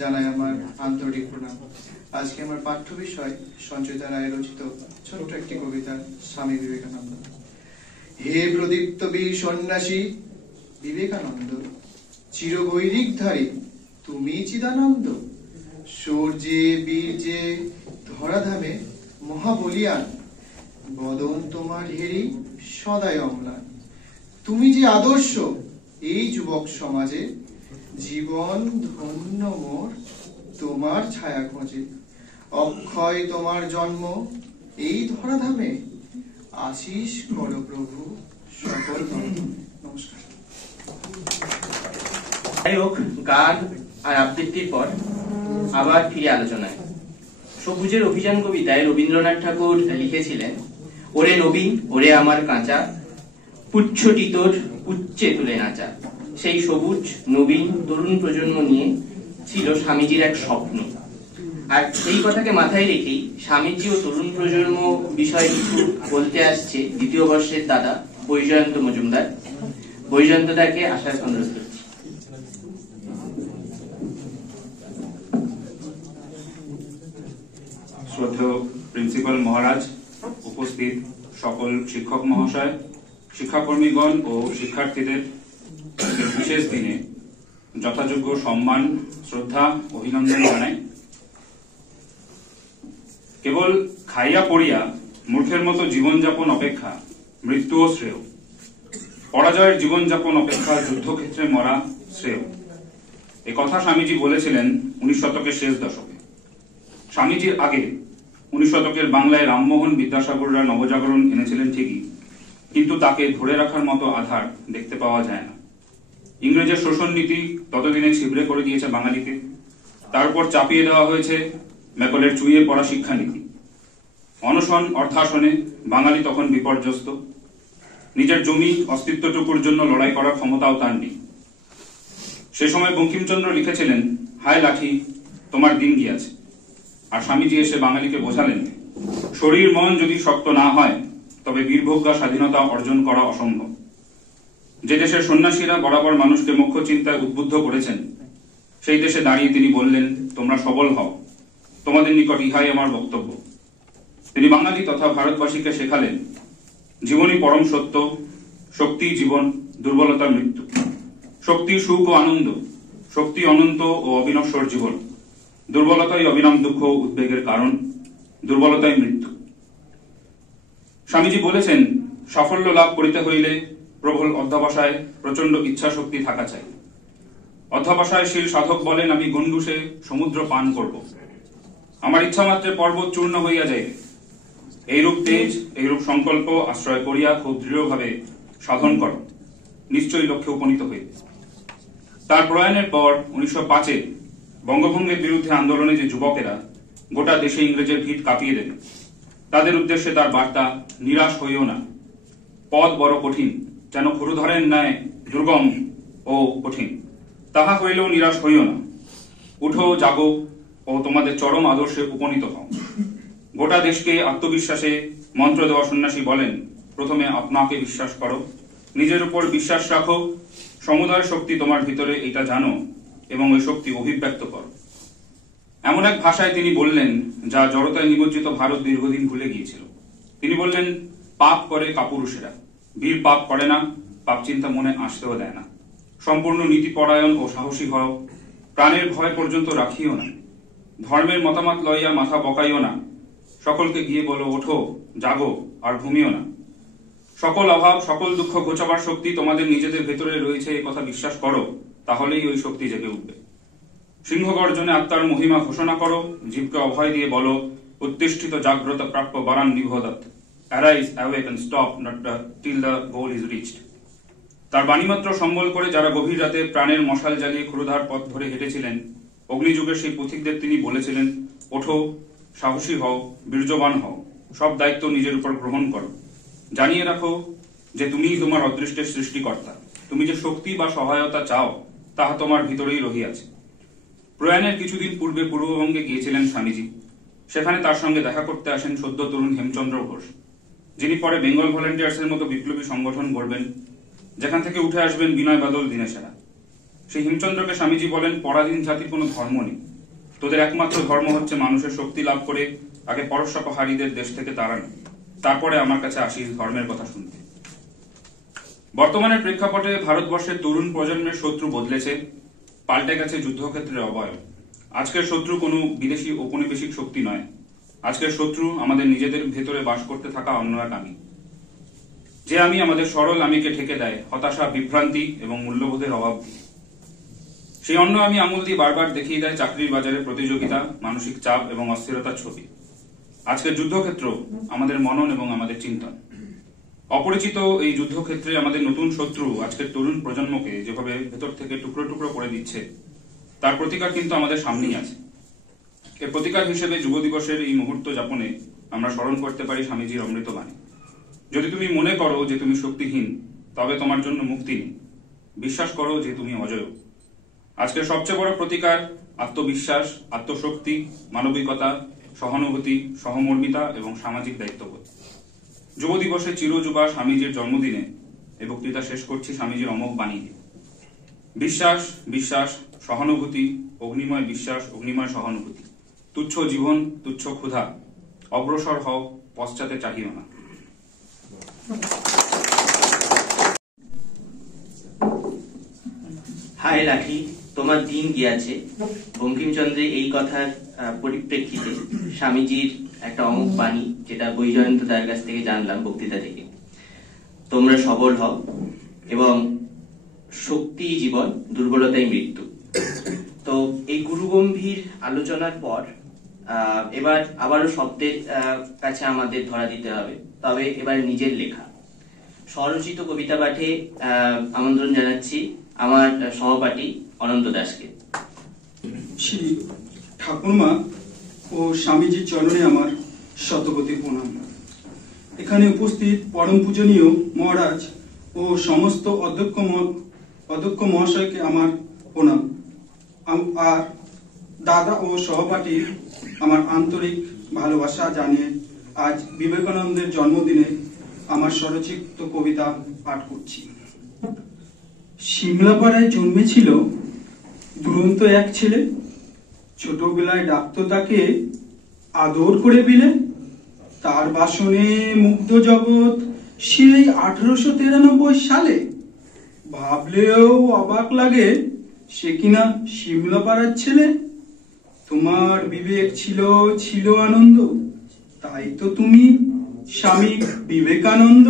জানাই আমার আন্তরিক প্রণাম। আজকে আমার পাঠ্য বিষয় সঞ্চিতা রায় রচিত ছোট্ট একটি কবিতা, স্বামী বিবেকানন্দ। হে প্রদীপ্ত বীর সন্ন্যাসী বিবেকানন্দ, চিরগৈরিকধারী তুমি চিদানন্দ, সূর্যে বীর্যে ধরাধামে মহাবলিয়ান, বদন তোমার হেরি সদাই অম্লান। তুমি যে আদর্শ এই যুবক সমাজে, জীবন ধন্য মোর তোমার ছায়া খোঁজে। অক্ষয় তোমার জন্ম এই ধরাধামে, আশিস করো প্রভু সকল ধর্মে। নমস্কার। যাই হোক, গান আর আবৃত্তির পর আবার ফিরে আলোচনায়। সবুজের অভিযান কবিতায় রবীন্দ্রনাথ ঠাকুর লিখেছিলেন, ওরে নবীন ওরে আমার কাঁচা, পুচ্ছটি তোর উচ্চে তুলে নাচা। সেই সবুজ নবীন তরুণ প্রজন্ম নিয়ে ছিল স্বামীজির এক স্বপ্ন। আর সেই কথাকে মাথায় রেখেই স্বামীজি ও তরুণ প্রজন্ম বিষয়ে কিছু বলতে আসছে দ্বিতীয় বর্ষের দাদা বৈজয়ন্ত মজুমদার। বৈজয়ন্ত দাকে আসার অনুরোধ করছি। শ্রদ্ধেয় প্রিন্সিপাল মহারাজ, উপস্থিত সকল শিক্ষক মহাশয়, শিক্ষাকর্মীগণ ও শিক্ষার্থীদের বিশেষ দিনে যথাযোগ্য সম্মান, শ্রদ্ধা, অভিনন্দন জানাই। কেবল খাইয়া পড়িয়া মূর্খের মতো জীবনযাপন অপেক্ষা মৃত্যুও শ্রেয়। পরাজয়ের জীবনযাপন অপেক্ষা যুদ্ধক্ষেত্রে মরা শ্রেয়। এ কথা স্বামীজি বলেছিলেন 19 শতকের শেষ দশকে। স্বামীজির আগে 19 শতকের বাংলায় রামমোহন বিদ্যাসাগররা নবজাগরণ এনেছিলেন ঠিকই, কিন্তু তাকে ধরে রাখার মতো আধার দেখতে পাওয়া যায় না। ইংরেজের শোষণ নীতি ততদিনে ছিবড়ে করে দিয়েছে বাঙালিকে। তার উপর চাপিয়ে দেওয়া হয়েছে ম্যাকলের চুইয়ে পড়া শিক্ষানীতি। অনশন অর্থাসনে বাঙালি তখন বিপর্যস্ত। নিজের জমি অস্তিত্বটুকুর জন্য লড়াই করার ক্ষমতাও তার নেই। সে সময় বঙ্কিমচন্দ্র লিখেছিলেন, হায় লাঠি তোমার দিন গিয়াছে। আর স্বামীজি এসে বাঙালিকে বোঝালেন, শরীর মন যদি শক্ত না হয় তবে বীরভোগ্যা স্বাধীনতা অর্জন করা অসম্ভব। যে দেশের সন্ন্যাসীরা বরাবর মানুষকে মুখ্য চিন্তায় উদ্বুদ্ধ করেছেন, সেই দেশে দাঁড়িয়ে তিনি বললেন, তোমরা সবল হও, তোমাদের নিকট ইহাই আমার বক্তব্য। তিনি বাঙালি তথা ভারতবাসীকে শেখালেন, জীবনই পরম সত্য, শক্তি জীবন, দুর্বলতার মৃত্যু। শক্তি সুখ ও আনন্দ, শক্তি অনন্ত ও অবিনশ্বর জীবন। দুর্বলতাই অবিরাম দুঃখ উদ্বেগের কারণ, দুর্বলতাই মৃত্যু। স্বামীজি বলেছেন, সাফল্য লাভ করিতে হইলে প্রবল অধ্যবসায়, প্রচন্ড ইচ্ছা শক্তি থাকা চাই। অধ্যবসায়শীল সাধক বলেন, আমি গন্ডুসে সমুদ্র পান করব, আমার ইচ্ছা মাত্রে পর্বত চূর্ণ হইয়া যাইবে। এইরূপ তেজ, এইরূপ সংকল্প আশ্রয় করিয়া খুব দৃঢ়ভাবে সাধন কর, নিশ্চয়ই লক্ষ্যে উপনীত হইবে। তার প্রয়াণের পর 1905-এ বঙ্গভঙ্গের বিরুদ্ধে আন্দোলনে যে যুবকেরা গোটা দেশে ইংরেজের ভিত কাঁপিয়ে দেবে, তাদের উদ্দেশ্যে তার বার্তা, নিরাশ হইও না। পথ বড় কঠিন, যেন ক্ষুরধরের ন্যায় দুর্গম ও কঠিন, তাহা হইলেও নিরাশ হইও না। উঠো, জাগো ও তোমাদের চরম আদর্শে উপনীত হও। গোটা দেশকে আত্মবিশ্বাসে মন্ত্র দেওয়া সন্ন্যাসী বলেন, প্রথমে আপনাকে বিশ্বাস করো, নিজের উপর বিশ্বাস রাখো, সমুদয় শক্তি তোমার ভিতরে এটা জানো এবং ওই শক্তি অভিব্যক্ত করো। এমন এক ভাষায় তিনি বললেন, যা জড়তায় নিমজ্জিত ভারত দীর্ঘদিন ভুলে গিয়েছিল। তিনি বললেন, পাপ করে কাপুরুষেরা, বীর পাপ করে না, পাপ চিন্তা মনে আসতেও দেয় না। সম্পূর্ণ নীতিপরায়ণ ও সাহসী হও, প্রাণের ভয় পর্যন্ত রাখিও না। ধর্মের মতামত লইয়া মাথা বকাইও না, সকলকে গিয়ে বলো, ওঠো, জাগো আর ঘুমিও না। সকল অভাব, সকল দুঃখ ঘোচাবার শক্তি তোমাদের নিজেদের ভেতরে রয়েছে, এই কথা বিশ্বাস করো, তাহলেই ওই শক্তি জেগে উঠবে। সিংহ গর্জনে আত্মার মহিমা ঘোষণা করো, জীবকে অভয় দিয়ে বলো, উত্তিষ্ঠিত জাগ্রত প্রাপ্য বারান নিভোদত, arise, awake and stop not till the goal is reached। তার বাণীমাত্র সম্বল করে যারা গভীর রাতে প্রাণের মশাল জ্বালিয়ে ক্ষুরধার পথ ধরে হেঁটেছিলেন, অগ্নিযুগের সেই পথিকদের তিনি বলেছিলেন, ওঠো, সাহসী হও, বীর্যবান হও, সব দায়িত্ব নিজের উপর গ্রহণ করো। জানিয়ে রাখো যে তুমিই তোমার অদৃষ্টের সৃষ্টিকর্তা। তুমি যে শক্তি বা সহায়তা চাও তাহা তোমার ভিতরেই রহিয়াছে। প্রয়াণের কিছুদিন পূর্বে পূর্ববঙ্গে গিয়েছিলেন স্বামীজি। সেখানে তার সঙ্গে দেখা করতে আসেন সদ্য তরুণ হেমচন্দ্র ঘোষ, যিনি পরে বেঙ্গল ভলেন্টিয়ার্সের মতো বিপ্লবী সংগঠন গড়বেন, যেখান থেকে উঠে আসবেন বিনয় বাদল দীনেশেরা। সেই হেমচন্দ্রকে স্বামীজি বলেন, পরাধীন জাতির কোনো ধর্ম নেই, তোদের একমাত্র ধর্ম হচ্ছে মানুষের শক্তি লাভ করে আগে পরস্পরহারীদের দেশ থেকে তাড়ানো, তারপরে আমার কাছে আসিস ধর্মের কথা শুনতে। বর্তমানের প্রেক্ষাপটে ভারতবর্ষের তরুণ প্রজন্মের শত্রু বদলেছে, পাল্টে গেছে যুদ্ধক্ষেত্রের অবয়ব। আজকের শত্রু কোনো বিদেশি ঔপনিবেশিক শক্তি নয়, আজকের শত্রু আমাদের নিজেদের ভেতরে বাস করতে থাকা অন্য এক আমি। যে আমি আমাদের সরল আমিকে ঠেকে দেয় হতাশা, বিভ্রান্তি এবং মূল্যবোধের অভাব দিয়ে। সেই অন্য আমি আঙুল দিয়ে বারবার দেখিয়ে দেয় চাকরির বাজারে প্রতিযোগিতা, মানসিক চাপ এবং অস্থিরতার ছবি। আজকের যুদ্ধক্ষেত্র আমাদের মনন এবং আমাদের চিন্তন। অপরিচিত এই যুদ্ধক্ষেত্রে আমাদের নতুন শত্রু আজকের তরুণ প্রজন্মকে যেভাবে ভেতর থেকে টুকরো টুকরো করে দিচ্ছে, তার প্রতিকার কিন্তু আমাদের সামনেই আছে। এর প্রতিকার হিসেবে যুব দিবসের এই মুহূর্ত যাপনে আমরা স্মরণ করতে পারি স্বামীজির অমৃত বাণী। যদি তুমি মনে করো যে তুমি শক্তিহীন, তবে তোমার জন্য মুক্তি নেই। বিশ্বাস করো যে তুমি অজেয়। আজকের সবচেয়ে বড় প্রতিকার আত্মবিশ্বাস, আত্মশক্তি, মানবিকতা, সহানুভূতি, সহমর্মিতা এবং সামাজিক দায়িত্ববোধ। যুব দিবসে চিরযুবা স্বামীজির জন্মদিনে এই বক্তৃতা শেষ করছি স্বামীজির অমোঘ বাণী দিয়ে। বিশ্বাস, বিশ্বাস, সহানুভূতি, অগ্নিময় বিশ্বাস, অগ্নিময় সহানুভূতি। তুচ্ছ জীবন, তুচ্ছ ক্ষুধা, অগ্রসর হও, পশ্চাতে চাহিও না। হায় লাঠি, তোমার দিন গিয়াছে। বঙ্কিমচন্দ্রের এই কথার পরিপ্রেক্ষিতে স্বামীজির একটা অমোঘ বাণী, যেটা বৈজয়ন্ত তার কাছ থেকে জানলাম বক্তৃতা থেকে। তোমরা সবল হও এবং শক্তি জীবন, দুর্বলতাই মৃত্যু। তো এই গুরুগম্ভীর আলোচনার পর এবার আবারও শব্দের কাছে আমাদের ধরা দিতে হবে, তবে এবার নিজের লেখা স্বরচিত কবিতা পাঠে আমন্ত্রণ জানাচ্ছি আমার সহপাঠী অনন্ত দাসকে। শ্রী ঠাকুরমা ও স্বামীজির চরণে আমার শতকোটি প্রণাম। এখানে উপস্থিত পরম পূজনীয় মহারাজ ও সমস্ত অধ্যক্ষ মহাশয়কে আমার প্রণাম। আর দাদা ও সহপাঠী আমার আন্তরিক ভালোবাসা জানিয়ে আজ বিবেকানন্দের জন্মদিনে আমার স্বরচিত কবিতা পাঠ করছি। সিমলাপাড়ায় জন্মেছিল দুরন্ত এক ছেলে, ছোটবেলায় ডাকতো তাকে আদর করে বিলে। তার বাসনে মুগ্ধ জগৎ সেই 1893 সালে। ভাবলেও অবাক লাগে সে কিনা সিমলাপাড়ার ছেলে। তোমার বিবেক ছিল আনন্দ, তাই তো তুমি স্বামী বিবেকানন্দ।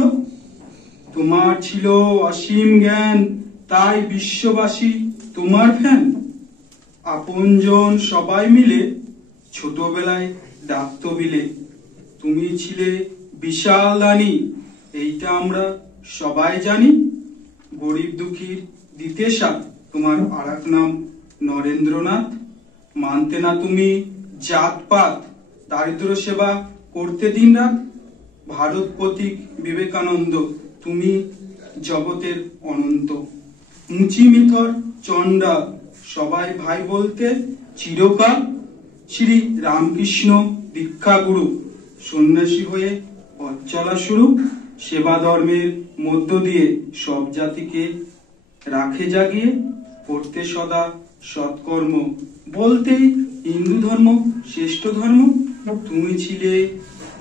তোমার ছিল অসীম জ্ঞান, তাই বিশ্ববাসী তোমার ফ্যান। আপনজন সবাই মিলে ছোটবেলায় ডাকতো বিলে। তুমি ছিলে বিশাল দানি, এইটা আমরা সবাই জানি। গরিব দুঃখীর দিতে সাথ তোমার আরেক নাম নরেন্দ্রনাথ। মানতে না তুমি জাতপাত, দারিদ্র সেবা করতে দিনরাত। ভারত পথিক বিবেকানন্দ, তুমি জগতের অনন্ত। মুচি মিথর চন্ডা, সবাই ভাই বলতে চিরকাল। শ্রী রামকৃষ্ণ দীক্ষা গুরু, সন্ন্যাসী হয়ে পথ চলা শুরু। সেবা ধর্মের মধ্য দিয়ে সব জাতিকে রাখে জাগিয়ে। করতে সদা সৎকর্ম, বলতেই হিন্দু ধর্ম শ্রেষ্ঠ ধর্ম। তুমি ছিলে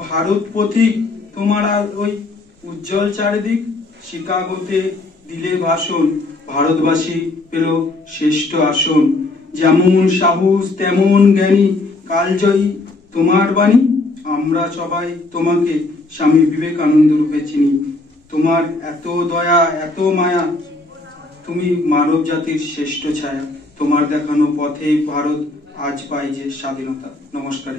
ভারত পথিক, তোমার আর ওই উজ্জ্বল চারিদিক। শিকাগোতে দিলে ভাষণ, ভারতবাসী পেল শ্রেষ্ঠ আসন। যেমন সাহস তেমন জ্ঞানী, কালজয়ী তোমার বাণী। আমরা সবাই তোমাকে স্বামী বিবেকানন্দ রূপে চিনি। তোমার এত দয়া, এত মায়া, তুমি মানব জাতির শ্রেষ্ঠ ছায়া। তোমার দেখানো পথে ভারত আজ পাই যে স্বাধীনতা। নমস্কার।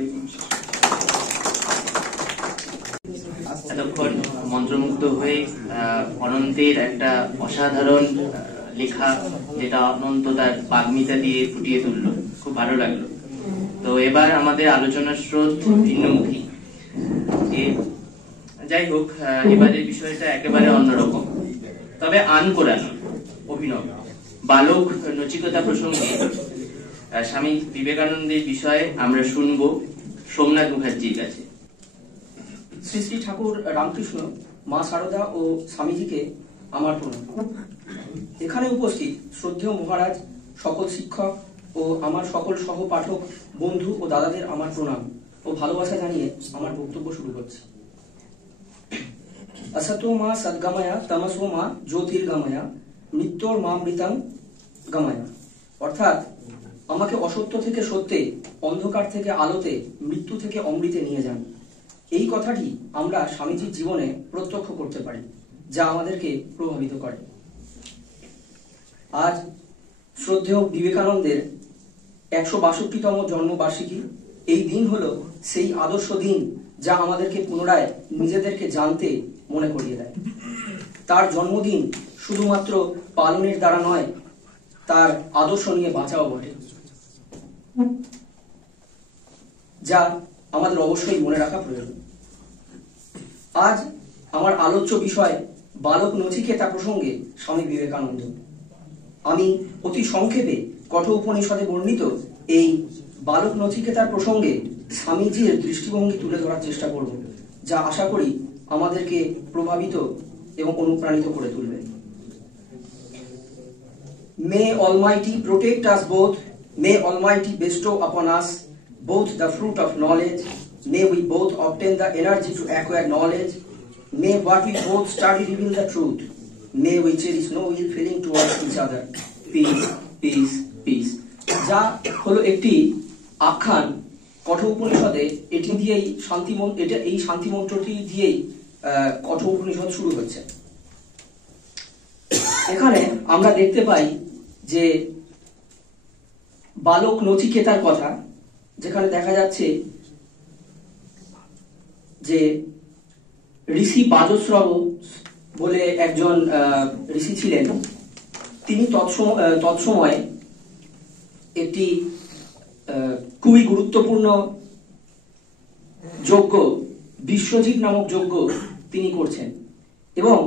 এতক্ষণ মন্ত্রমুগ্ধ হয়ে অনন্তের একটা অসাধারণ লেখা, যেটা অনন্ত তার বাগ্মিতা দিয়ে ফুটিয়ে তুললো, খুব ভালো লাগলো। তো এবার আমাদের আলোচনার স্রোত ভিন্নমুখী। যাই হোক, এবারের বিষয়টা একেবারে অন্যরকম, তবে আন করানো অভিনব। বালক নচিকেতা প্রসঙ্গে স্বামী বিবেকানন্দের বিষয়ে আমরা শুনবো সোমনাথ মুখার্জির কাছে। শ্রী শ্রী ঠাকুর রামকৃষ্ণ, মা শারদা ও স্বামীজিকে আমার প্রণাম। এখানে উপস্থিত শ্রদ্ধেয় মহারাজ, সকল শিক্ষক ও আমার সকল সহপাঠক বন্ধু ও দাদাদের আমার প্রণাম ও ভালোবাসা জানিয়ে আমার বক্তব্য শুরু করছি। असतो मा सद्गमया तमसो मा ज्योतिर्गमया মৃত্যুর মা মৃতাং গময়া। অর্থাৎ আমাকে অসত্য থেকে সত্যে, অন্ধকার থেকে আলোতে, মৃত্যু থেকে অমৃতে নিয়ে যান। এই কথাটি আমরা স্বামীজির জীবনে প্রত্যক্ষ করতে পারি, যা আমাদেরকে প্রভাবিত করে। আজ শ্রদ্ধেয় বিবেকানন্দের 162তম জন্মবার্ষিকী। এই দিন হলো সেই আদর্শ দিন যা আমাদেরকে পুনরায় নিজেদেরকে জানতে মনে করিয়ে দেয়। তার জন্মদিন শুধুমাত্র পালনের দ্বারা নয়, তার আদর্শ নিয়ে বাঁচাও বটে, যা আমাদের অবশ্যই মনে রাখা প্রয়োজন। আজ আমার আলোচ্য বিষয় বালক নচিকেতা প্রসঙ্গে স্বামী বিবেকানন্দ। আমি অতি সংক্ষেপে কঠোপনিষদে বর্ণিত এই বালক নচিকেতার প্রসঙ্গে স্বামীজির দৃষ্টিভঙ্গি তুলে ধরার চেষ্টা করব, যা আশা করি আমাদেরকে প্রভাবিত এবং অনুপ্রাণিত করে তুলবে। May Almighty protect us both. May Almighty bestow upon us both the fruit of knowledge. May we both obtain the energy to acquire knowledge. May what we both study reveal the truth. May we cherish no ill feeling towards each other. Peace, peace, peace. যা হলো একটি আখ্যান কঠোপনিষদে। এটি দিয়েই এই শান্তি মন্ত্রটি দিয়েই কঠোপনিষদ শুরু হচ্ছে। এখানে আমরা দেখতে পাই যে বালক নচিকেতার কথা, যেখানে দেখা যাচ্ছে যে ঋষি বাজশ্রব বলে একজন ঋষি ছিলেন। তিনি তৎসময় একটি খুবই গুরুত্বপূর্ণ যজ্ঞ, বিশ্বজিৎ নামক যজ্ঞ তিনি করছেন। এবং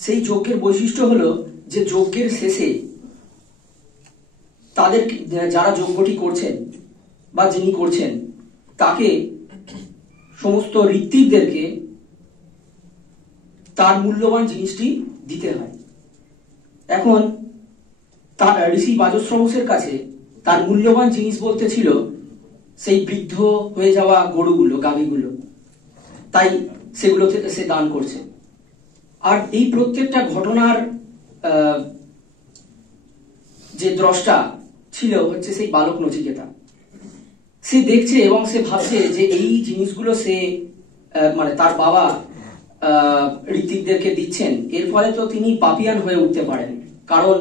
সেই যজ্ঞের বৈশিষ্ট্য হলো যে যজ্ঞের শেষে তাদের, যারা যজ্ঞটি করছেন বা যিনি করছেন, তাকে সমস্ত ঋত্বিকদেরকে তার মূল্যবান জিনিসটি দিতে হয়। এখন তার ঋষি বাজশ্রবসের কাছে তার মূল্যবান জিনিস বলতে ছিল সেই বৃদ্ধ হয়ে যাওয়া গরুগুলো, গাভীগুলো, তাই সেগুলো সে দান করছে। আর এই প্রত্যেকটা ঘটনার যে দ্রষ্টা ছিল হচ্ছে সেই বালক নচিকেতা। সে দেখছে এবং সে ভাবছে যে এই জিনিসগুলো সে মানে তার বাবা ঋত্বিকদেরকে দিচ্ছেন, এর ফলে তো তিনি পাপিয়ান হয়ে উঠতে পারেন, কারণ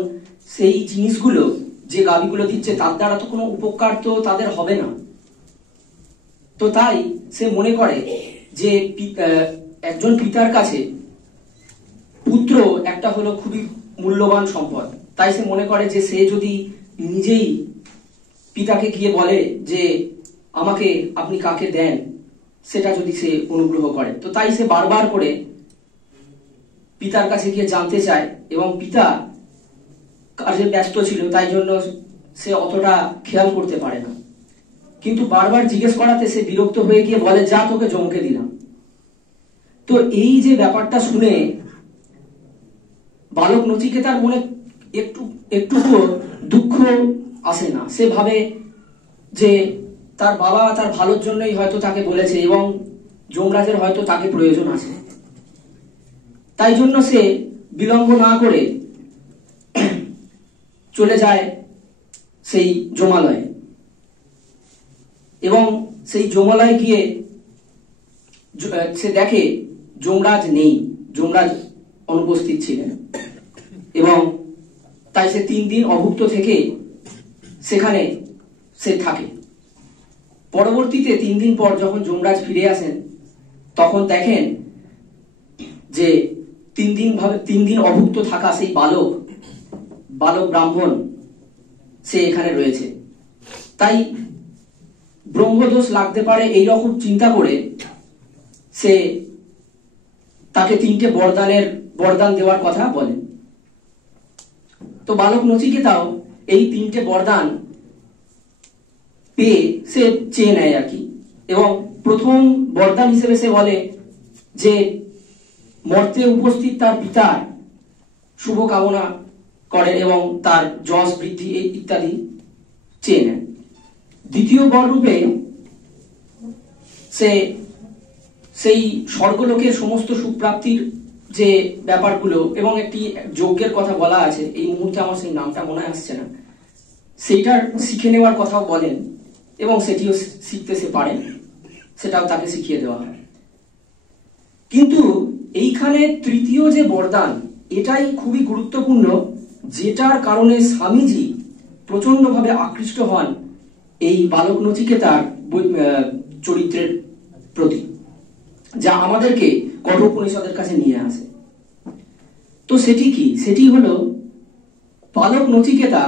সেই জিনিসগুলো যে গাভীগুলো দিচ্ছে তার দ্বারা তো কোনো উপকার তো তাদের হবে না। তো তাই সে মনে করে যে একজন পিতার কাছে পুত্র একটা হলো খুবই মূল্যবান সম্পদ। তাই সে মনে করে যে সে যদি নিজেই পিতাকে গিয়ে বলে যে আমাকে আপনি কাকে দেন, সেটা যদি সে অনুগ্রহ করে, তো তাই সে বারবার করে পিতার কাছে গিয়ে জানতে চায়। এবং পিতা কাজে ব্যস্ত ছিল, তাই জন্য সে অতটা খেয়াল করতে পারে না। কিন্তু বারবার জিজ্ঞেস করাতে সে বিরক্ত হয়ে গিয়ে বলে, যা তোকে চমকে দিলাম। তো এই যে ব্যাপারটা শুনে বালক নচিকেতার মনে একটুকু দুঃখ আসে না। সে ভাবে যে তার বাবা তার ভালোর জন্যই হয়তো তাকে বলেছে এবং যমরাজের হয়তো তাকে প্রয়োজন আছে। তাই জন্য সে বিলম্ব না করে চলে যায় সেই যমালয়ে এবং সেই যমালয়ে গিয়ে সে দেখে যমরাজ নেই, যমরাজ অনুপস্থিত ছিলেন। এবং তাই সে 3 দিন অভুক্ত থেকে সেখানে সে থাকে। পরবর্তীতে 3 দিন পর যখন যমরাজ ফিরে আসেন, তখন দেখেন যে 3 দিন অভুক্ত থাকা সেই বালক ব্রাহ্মণ সে এখানে রয়েছে। তাই ব্রহ্মদোষ লাগতে পারে এইরকম চিন্তা করে সে তাকে 3টে বরদান দেওয়ার কথা বলেন। তো বালক নচিকেতাও এই 3টে বরদান পেয়ে সে চেয়ে নেয় আর কি। এবং প্রথম বরদান হিসেবে সে বলে যে মর্তে উপস্থিত তার পিতার শুভ কামনা করেন এবং তার যশ বৃদ্ধি ইত্যাদি চেয়ে নেন। দ্বিতীয় বর রূপে সে সেই স্বর্গলোকের সমস্ত সুপ্রাপ্তির যে ব্যাপারগুলো এবং একটি যজ্ঞের কথা বলা আছে, এই মুহূর্তে আমার সেই নামটা মনে আসছে না, সেইটার শিখে নেওয়ার কথাও বলেন এবং সেটিও শিখতে সে পারেন, সেটাও তাকে শিখিয়ে দেওয়া হয়। কিন্তু এইখানে তৃতীয় যে বরদান, এটাই খুবই গুরুত্বপূর্ণ, যেটার কারণে স্বামীজি প্রচন্ডভাবে আকৃষ্ট হন এই বালক নচিকেতার চরিত্রের প্রতি, যা আমাদেরকে কঠোপনিষদের কাছে নিয়ে আসে। তো সেটি কি? সেটি হলো বালক নচিকেতা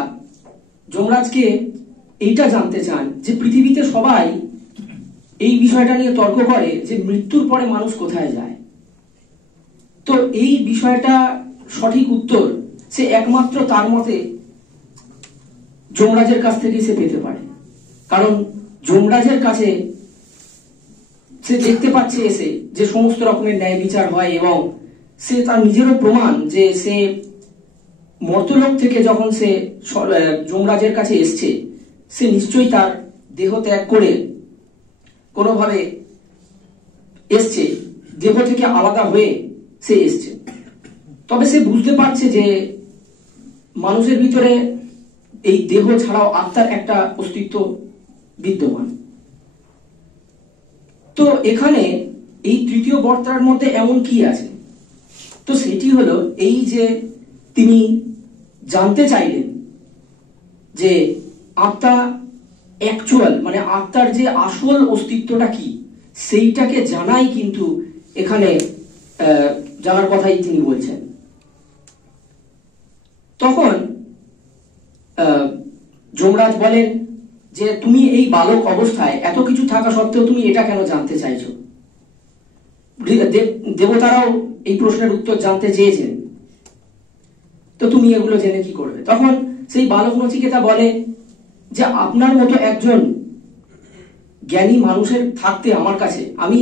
যমরাজকে এইটা জানতে চান যে পৃথিবীতে সবাই এই বিষয়টা নিয়ে তর্ক করে যে মৃত্যুর পরে মানুষ কোথায় যায়। তো এই বিষয়টা সঠিক উত্তর সে একমাত্র তার মতে যমরাজের কাছ থেকে সে পেতে পারে, কারণ যমরাজের কাছে সে দেখতে পাচ্ছে এসে যে সমস্ত রকমের ন্যায় বিচার হয় এবং সে তার নিজেরও প্রমাণ যে সে মর্তলোক থেকে যখন সে যমরাজের কাছে এসছে, সে নিশ্চয়ই তার দেহ ত্যাগ করে কোনোভাবে এসছে, দেহ থেকে আলাদা হয়ে সে এসছে। তবে সে বুঝতে পারছে যে মানুষের ভিতরে এই দেহ ছাড়াও আত্মার একটা অস্তিত্ব বিদ্যমান। তো এখানে এই তৃতীয় বর্তার মধ্যে এমন কি আছে? তো সেটি হলো এই যে তিনি জানতে চাইলেন যে আত্মা অ্যাকচুয়াল, মানে আত্মার যে আসল অস্তিত্বটা কি, সেইটাকে জানাই কিন্তু এখানে জানার কথাই তিনি বলছেন। তখন যমরাজ বলেন যে তুমি এই বালক অবস্থায় এত কিছু থাকা সত্ত্বেও তুমি এটা কেন জানতে চাইছো? দেবতারাও এই প্রশ্নের উত্তর জানতে চেয়েছেন, তো তুমি এগুলো জেনে কি করবে? তখন সেই বালক নচিকেতা বলে যে আপনার মতো একজন জ্ঞানী মানুষের থাকতে আমার কাছে আমি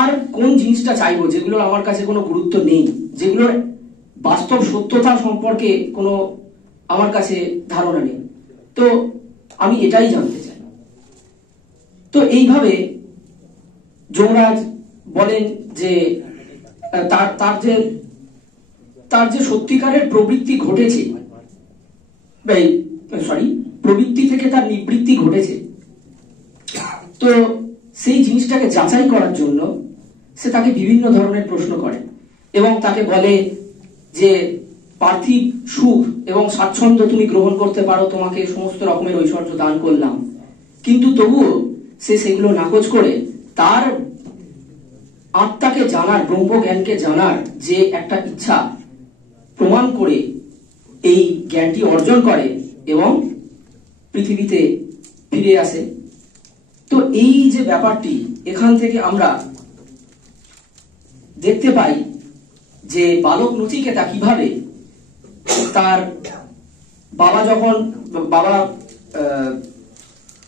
আর কোন জিনিসটা চাইবো যেগুলোর আমার কাছে কোনো গুরুত্ব নেই, যেগুলোর বাস্তব সত্যতা সম্পর্কে কোনো আমার কাছে ধারণা নেই, তো আমি এটাই জানতে চাই। তো এইভাবে যমরাজ বলেন যে তার যে সত্যিকারের প্রবৃত্তি ঘটেছে, প্রবৃত্তি থেকে তার নিবৃত্তি ঘটেছে, তো সেই জিনিসটাকে যাচাই করার জন্য সে তাকে বিভিন্ন ধরনের প্রশ্ন করে এবং তাকে বলে যে পার্থিব সুখ এবং স্বাচ্ছন্দ্য তুমি গ্রহণ করতে পারো, তোমাকে সমস্ত রকমের ঐশ্বর্য দান করলাম, কিন্তু তবুও সে সেগুলো নাকচ করে তার আত্মাকে জানার, ব্রহ্মজ্ঞানকে জানার যে একটা ইচ্ছা প্রমাণ করে এই জ্ঞানটি অর্জন করে এবং পৃথিবীতে ফিরে আসে। তো এই যে ব্যাপারটি, এখান থেকে আমরা দেখতে পাই যে বালক নচিকেতা কিভাবে তার বাবা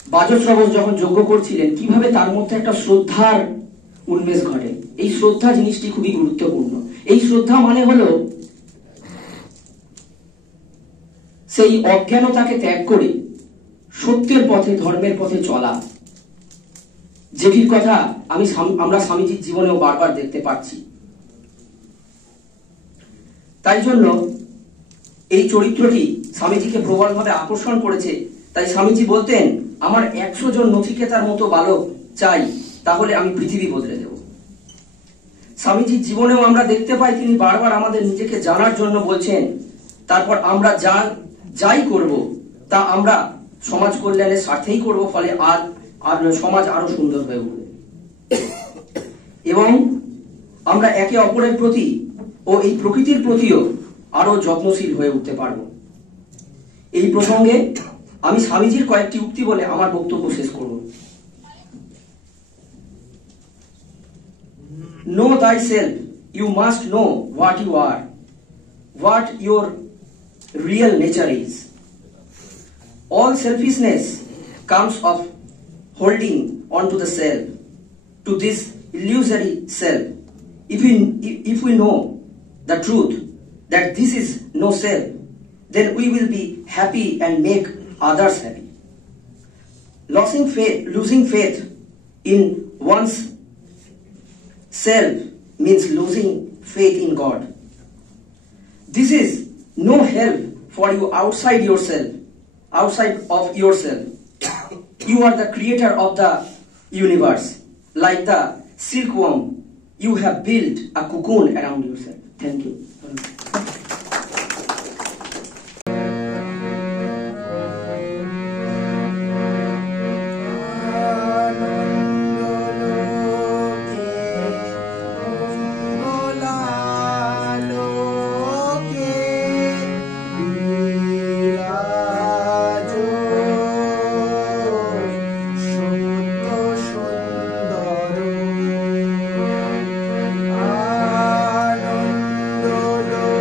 বাজশ্রবস যখন যজ্ঞ করছিলেন, কিভাবে তার মধ্যে একটা শ্রদ্ধার উন্মেষ ঘটে। এই শ্রদ্ধা জিনিসটি খুবই গুরুত্বপূর্ণ। এই শ্রদ্ধা মানে হলো সেই অজ্ঞানতাকে ত্যাগ করে সত্যের পথে, ধর্মের পথে চলা, যেটির কথা আমরা স্বামীজির জীবনেও বারবার দেখতে পাচ্ছি। তাই জন্য এই চরিত্রটি স্বামীজিকে প্রবলভাবে আকর্ষণ করেছে। তাই স্বামীজি বলতেন, আমার 100 জন নচিকেতার মতো বালক চাই, তাহলে আমি পৃথিবী বদলে দেব। স্বামীজির জীবনেও আমরা দেখতে পাই তিনি বারবার আমাদের নিজেকে জানার জন্য বলছেন। তারপর আমরা যাই করব তা আমরা সমাজ কল্যাণের স্বার্থেই করব, ফলে আর সমাজ আরো সুন্দর হয়ে উঠবে। এবং আমরা একে অপরের প্রতি ও এই প্রকৃতির প্রতিও আরো যত্নশীল হয়ে উঠতে পারব। এই প্রসঙ্গে আমি স্বামীজির কয়েকটি উক্তি বলে আমার বক্তব্য শেষ করব। Know thyself, you must know what you are, what your real nature is. All selfishness comes of holding on to the self, to this illusory self. If we know the truth that this is no self, then we will be happy and make others happy. Losing faith in one's self means losing faith in God. This is no help for you outside of yourself. You are the creator of the universe. Like the silkworm, you have built a cocoon around yourself. Thank you. আনন্দ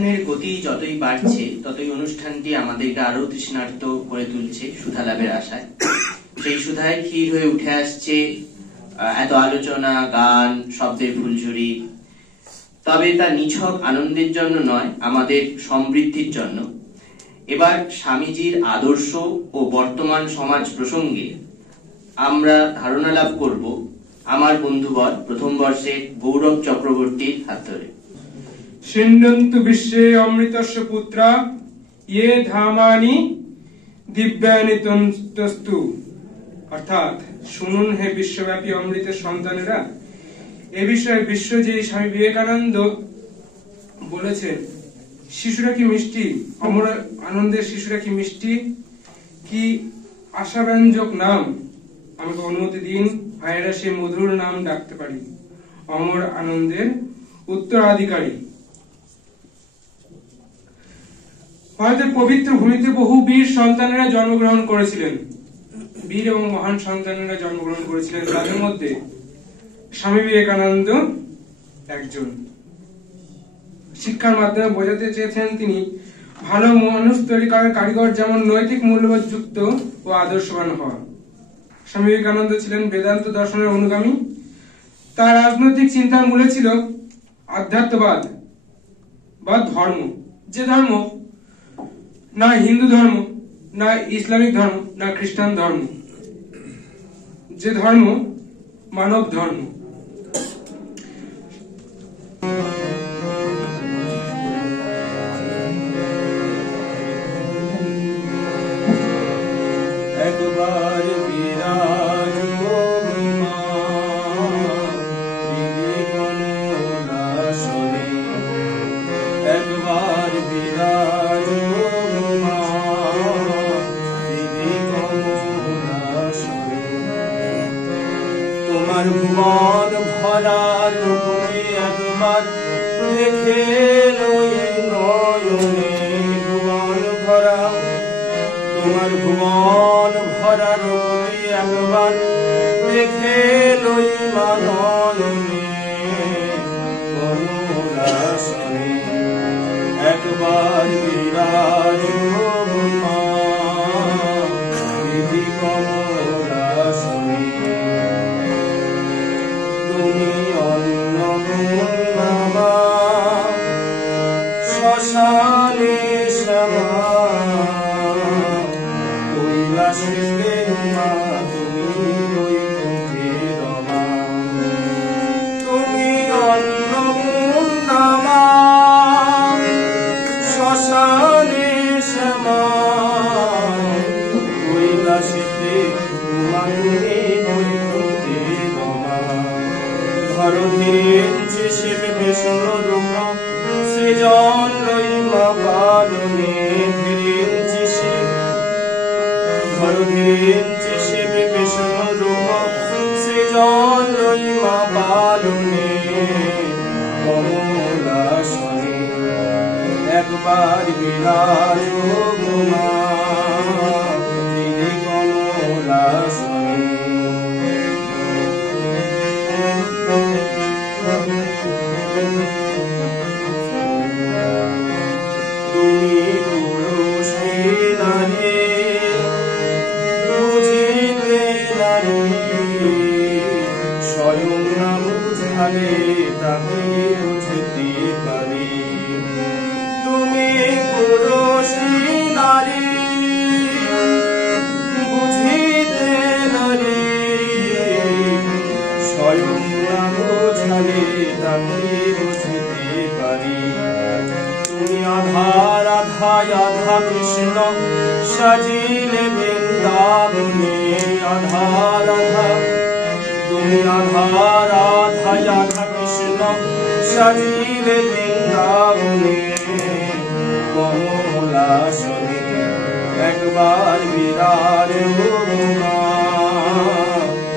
অনুষ্ঠানের গতি যতই বাড়ছে ততই অনুষ্ঠানটি আমাদেরকে আরো তৃষ্ণার্ত করে তুলছে সুধা লাভের আশায়। সেই সুধায় ক্ষীর হয়ে উঠে আসছে এত আলোচনা, গান, শব্দের ফুলঝুরি। তবে তা নিছক আনন্দের জন্য নয়, আমাদের সমৃদ্ধির জন্য। এবার স্বামীজির আদর্শ ও বর্তমান সমাজ প্রসঙ্গে আমরা ধারণা লাভ করব আমার বন্ধুবর প্রথম বর্ষের গৌরব চক্রবর্তীর হাত ধরে। সিন্ধন্তু বিশ্বে অমৃতস্য পুত্রা ইয়ে ধামানি দিব্যানি তস্তু। অর্থাৎ শুনুন হে বিশ্বব্যাপী অমৃতের সন্তানেরা, এ বিষয়ে বিশ্বজয়ী স্বামী বিবেকানন্দ বলেছেন, শিশুরা কি মিষ্টি, অমর আনন্দের শিশুরা কি মিষ্টি, কি আশাব্যঞ্জক নাম। আমাকে অনুমতি দিন ভাইয়েরা সে মধুর নাম ডাকতে পারি, অমর আনন্দের উত্তরাধিকারী। ভারতের পবিত্র ভূমিতে বহু বীর সন্তানেরা জন্মগ্রহণ করেছিলেন, বীর এবং মহান সন্তানেরা জন্মগ্রহণ করেছিলেন। তাদের মধ্যে স্বামী বিবেকানন্দ একজন। শিক্ষার মাধ্যমে বোঝাতে চেয়েছেন তিনি, ভালো মানুষ তৈরি করার কারিগর যেমন নৈতিক মূল্যবোধ যুক্ত ও আদর্শবান হওয়া। স্বামী বিবেকানন্দ ছিলেন বেদান্ত দর্শনের অনুগামী। তার রাজনৈতিক চিন্তার মূলে ছিল আধ্যাত্মবাদ বা ধর্ম, যে ধর্ম না হিন্দু ধর্ম, না ইসলামিক ধর্ম, না খ্রিস্টান ধর্ম, যে ধর্ম মানব ধর্ম। একবার বিরাজ একবার বিরাজ তোমার ভুবন ভরার রূপে একবার দেখে নয়নে, ভুবন ভরা তোমার ভুবন ভরা রূপে একবার দেখে লই নয়নে, কমলাসনে একবার বিরাজ বিধি কমলাসনে। তুমি অন্নপূর্ণা শ্মশানে শ্যামা, কৈলাসে মা তুমি বৈকুণ্ঠে রমা। তুমি অন্নপূর্ণা শ্মশানে শ্যামা, কৈলাসে মা তুমি বৈকুণ্ঠে রমা। ধরধীরে শিব বিষ্ণু রূপ সৃজন রইমা পালনে, ধীরে শিব ধরধীরে শিব বিষ্ণু রূপ সৃজন রইমা পালনে, কমলাসনে একবার বিরাজ মা দিদি কমলাসনে। তুমি পুরুষ নারী বুঝিতে নারী, স্বয়ং না বুঝালে তাকে বুঝতে পারি। তুমি পুরুষ নারী বুঝিতে নারী, স্বয়ং না বুঝালে তাকে বুঝতে পারি। তুমি আধার আধায় আধা কৃষ্ণ সাজিলে বৃন্দাবনে, আধার আধা তুমি আধার আধায় আধা কৃষ্ণ সাজিলে বৃন্দাবনে, কমলাসনে একবার বিরাজ মা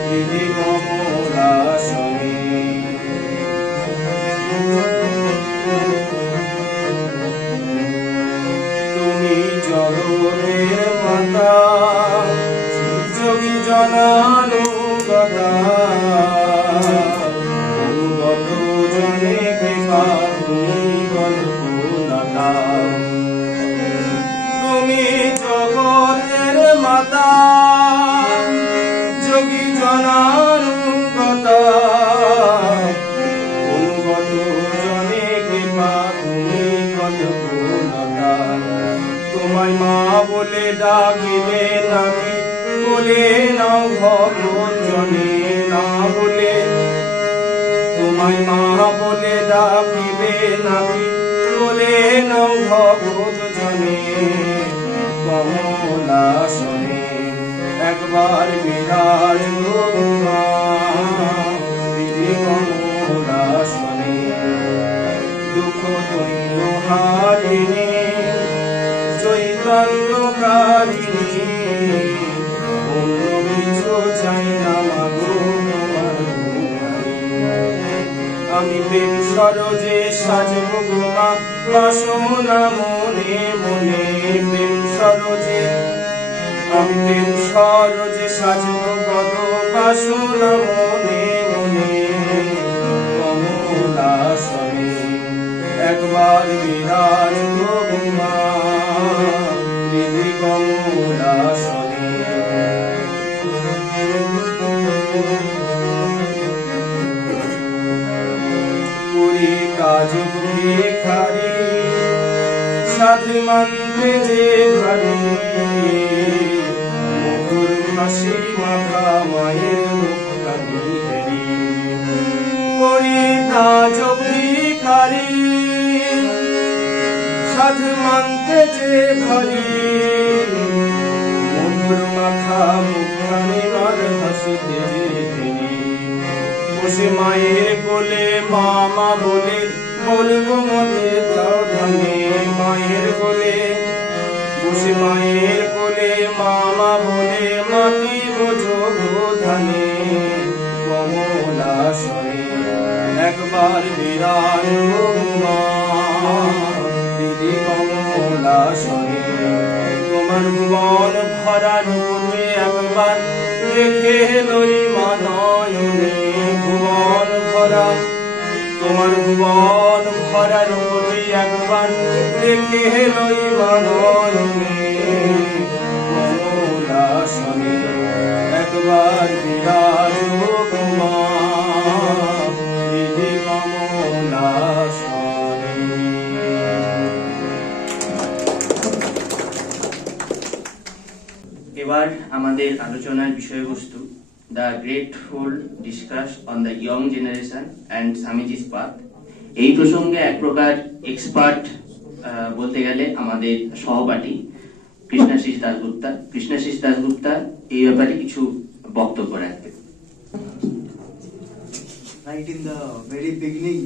দিদি কমলাসনে। তুমি জগতের মাতা যোগী জনানুগতা, অনুগত জনে কৃপা তুমি গল্পদাতা। তোমায় মা বলে ডাকিবে নাকি বলে নাও ভগত জনে না বলে তোমায় মা বলে ডাকিবে নাকি বলে নাও ভগত জনে কমলাসনে একবার বিরাজ গৌমা কমলাসনে দুঃখ দৈন্য হারিণী চৈতন্যকারিণী অন্য কিছু চাই না মাগো তোমার গুণগানে। আমি প্রেম সরোজে সাজব গোমা বাসনা মনে মনে প্রেম সরোজে আমি প্রেম সরোজে সাজব গদ বাসনা মনে মনে কমলাসনে একবার বিরাজ গোমা হৃদি কমলাসনে। পুরী কাজ ভিখারি সাধু মানতে যে ভারী মধুর হাসি মাখা মায়ের মুখখানি হেরি পুরী কাজ ভিখারি সাধু মানতে যে ভারী মধুর মাখা মুখখানি মার হাসিতে যে হেরি বসে মায়ের কোলে মামা বলে বলবো মদের ধানে মায়ের কোলে বসে মায়ের কোলে মামা বলে মাটি বোঝো ধানে কমলাসনে একবার বিরাজ মা দিদি কমলাসনে তোমার ভুবন ভরা রূপে একবার দেখে লই মা নয়নে ভুবন ভরা তোমার ভুবন ভরা রূপে একবার দেখে লই মা নয়নে কমলাসনে একবার বিরাজ মা দিদি কমলাসনে। এবার আমাদের আলোচনার বিষয়বস্তু the grateful discuss on the young generation and Swamiji's path. এই প্রসঙ্গে এক প্রকার এক্সপার্ট বলতে গেলে আমাদের সহপাঠী কৃষ্ণাশিস দাশগুপ্তা। কৃষ্ণাশিস দাশগুপ্তা এই ব্যাপারে কিছু বক্তব্য রাখবেন। Right in the very beginning,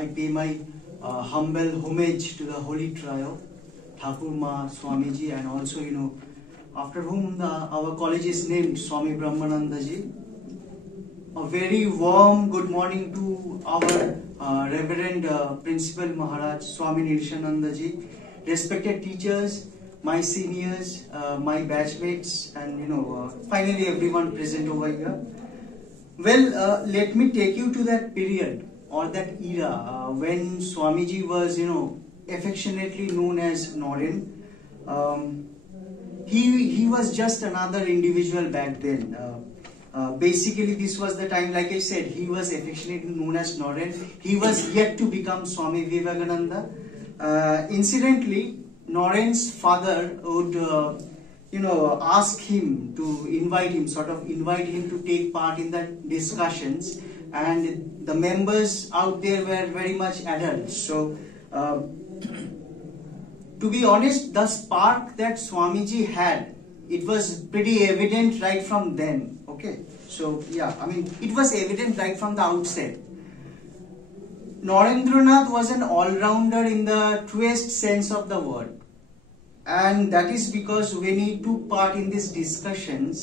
I pay my humble homage to the Holy Trio, Thakur Ma, Swamiji, and also, after whom our college is named, Swami Brahmananda Ji. A very warm good morning to our Reverend Principal Maharaj, Swami Nirishananda Ji, respected teachers, my seniors, my batchmates, and finally everyone present over here. Well, let me take you to that period or that era when Swamiji was, affectionately known as Noren. He was just another individual back then. Basically, this was the time, like I said, he was affectionately known as Noren. He was yet to become Swami Vivekananda. Incidentally, Noren's father would, ask him to invite him to take part in the discussions, and the members out there were very much adults. So, to be honest, the spark that Swamiji had, it was pretty evident right from then. Okay, so it was evident right from the outset. Narendranath was an all-rounder in the truest sense of the word, and that is because when he took part in these discussions,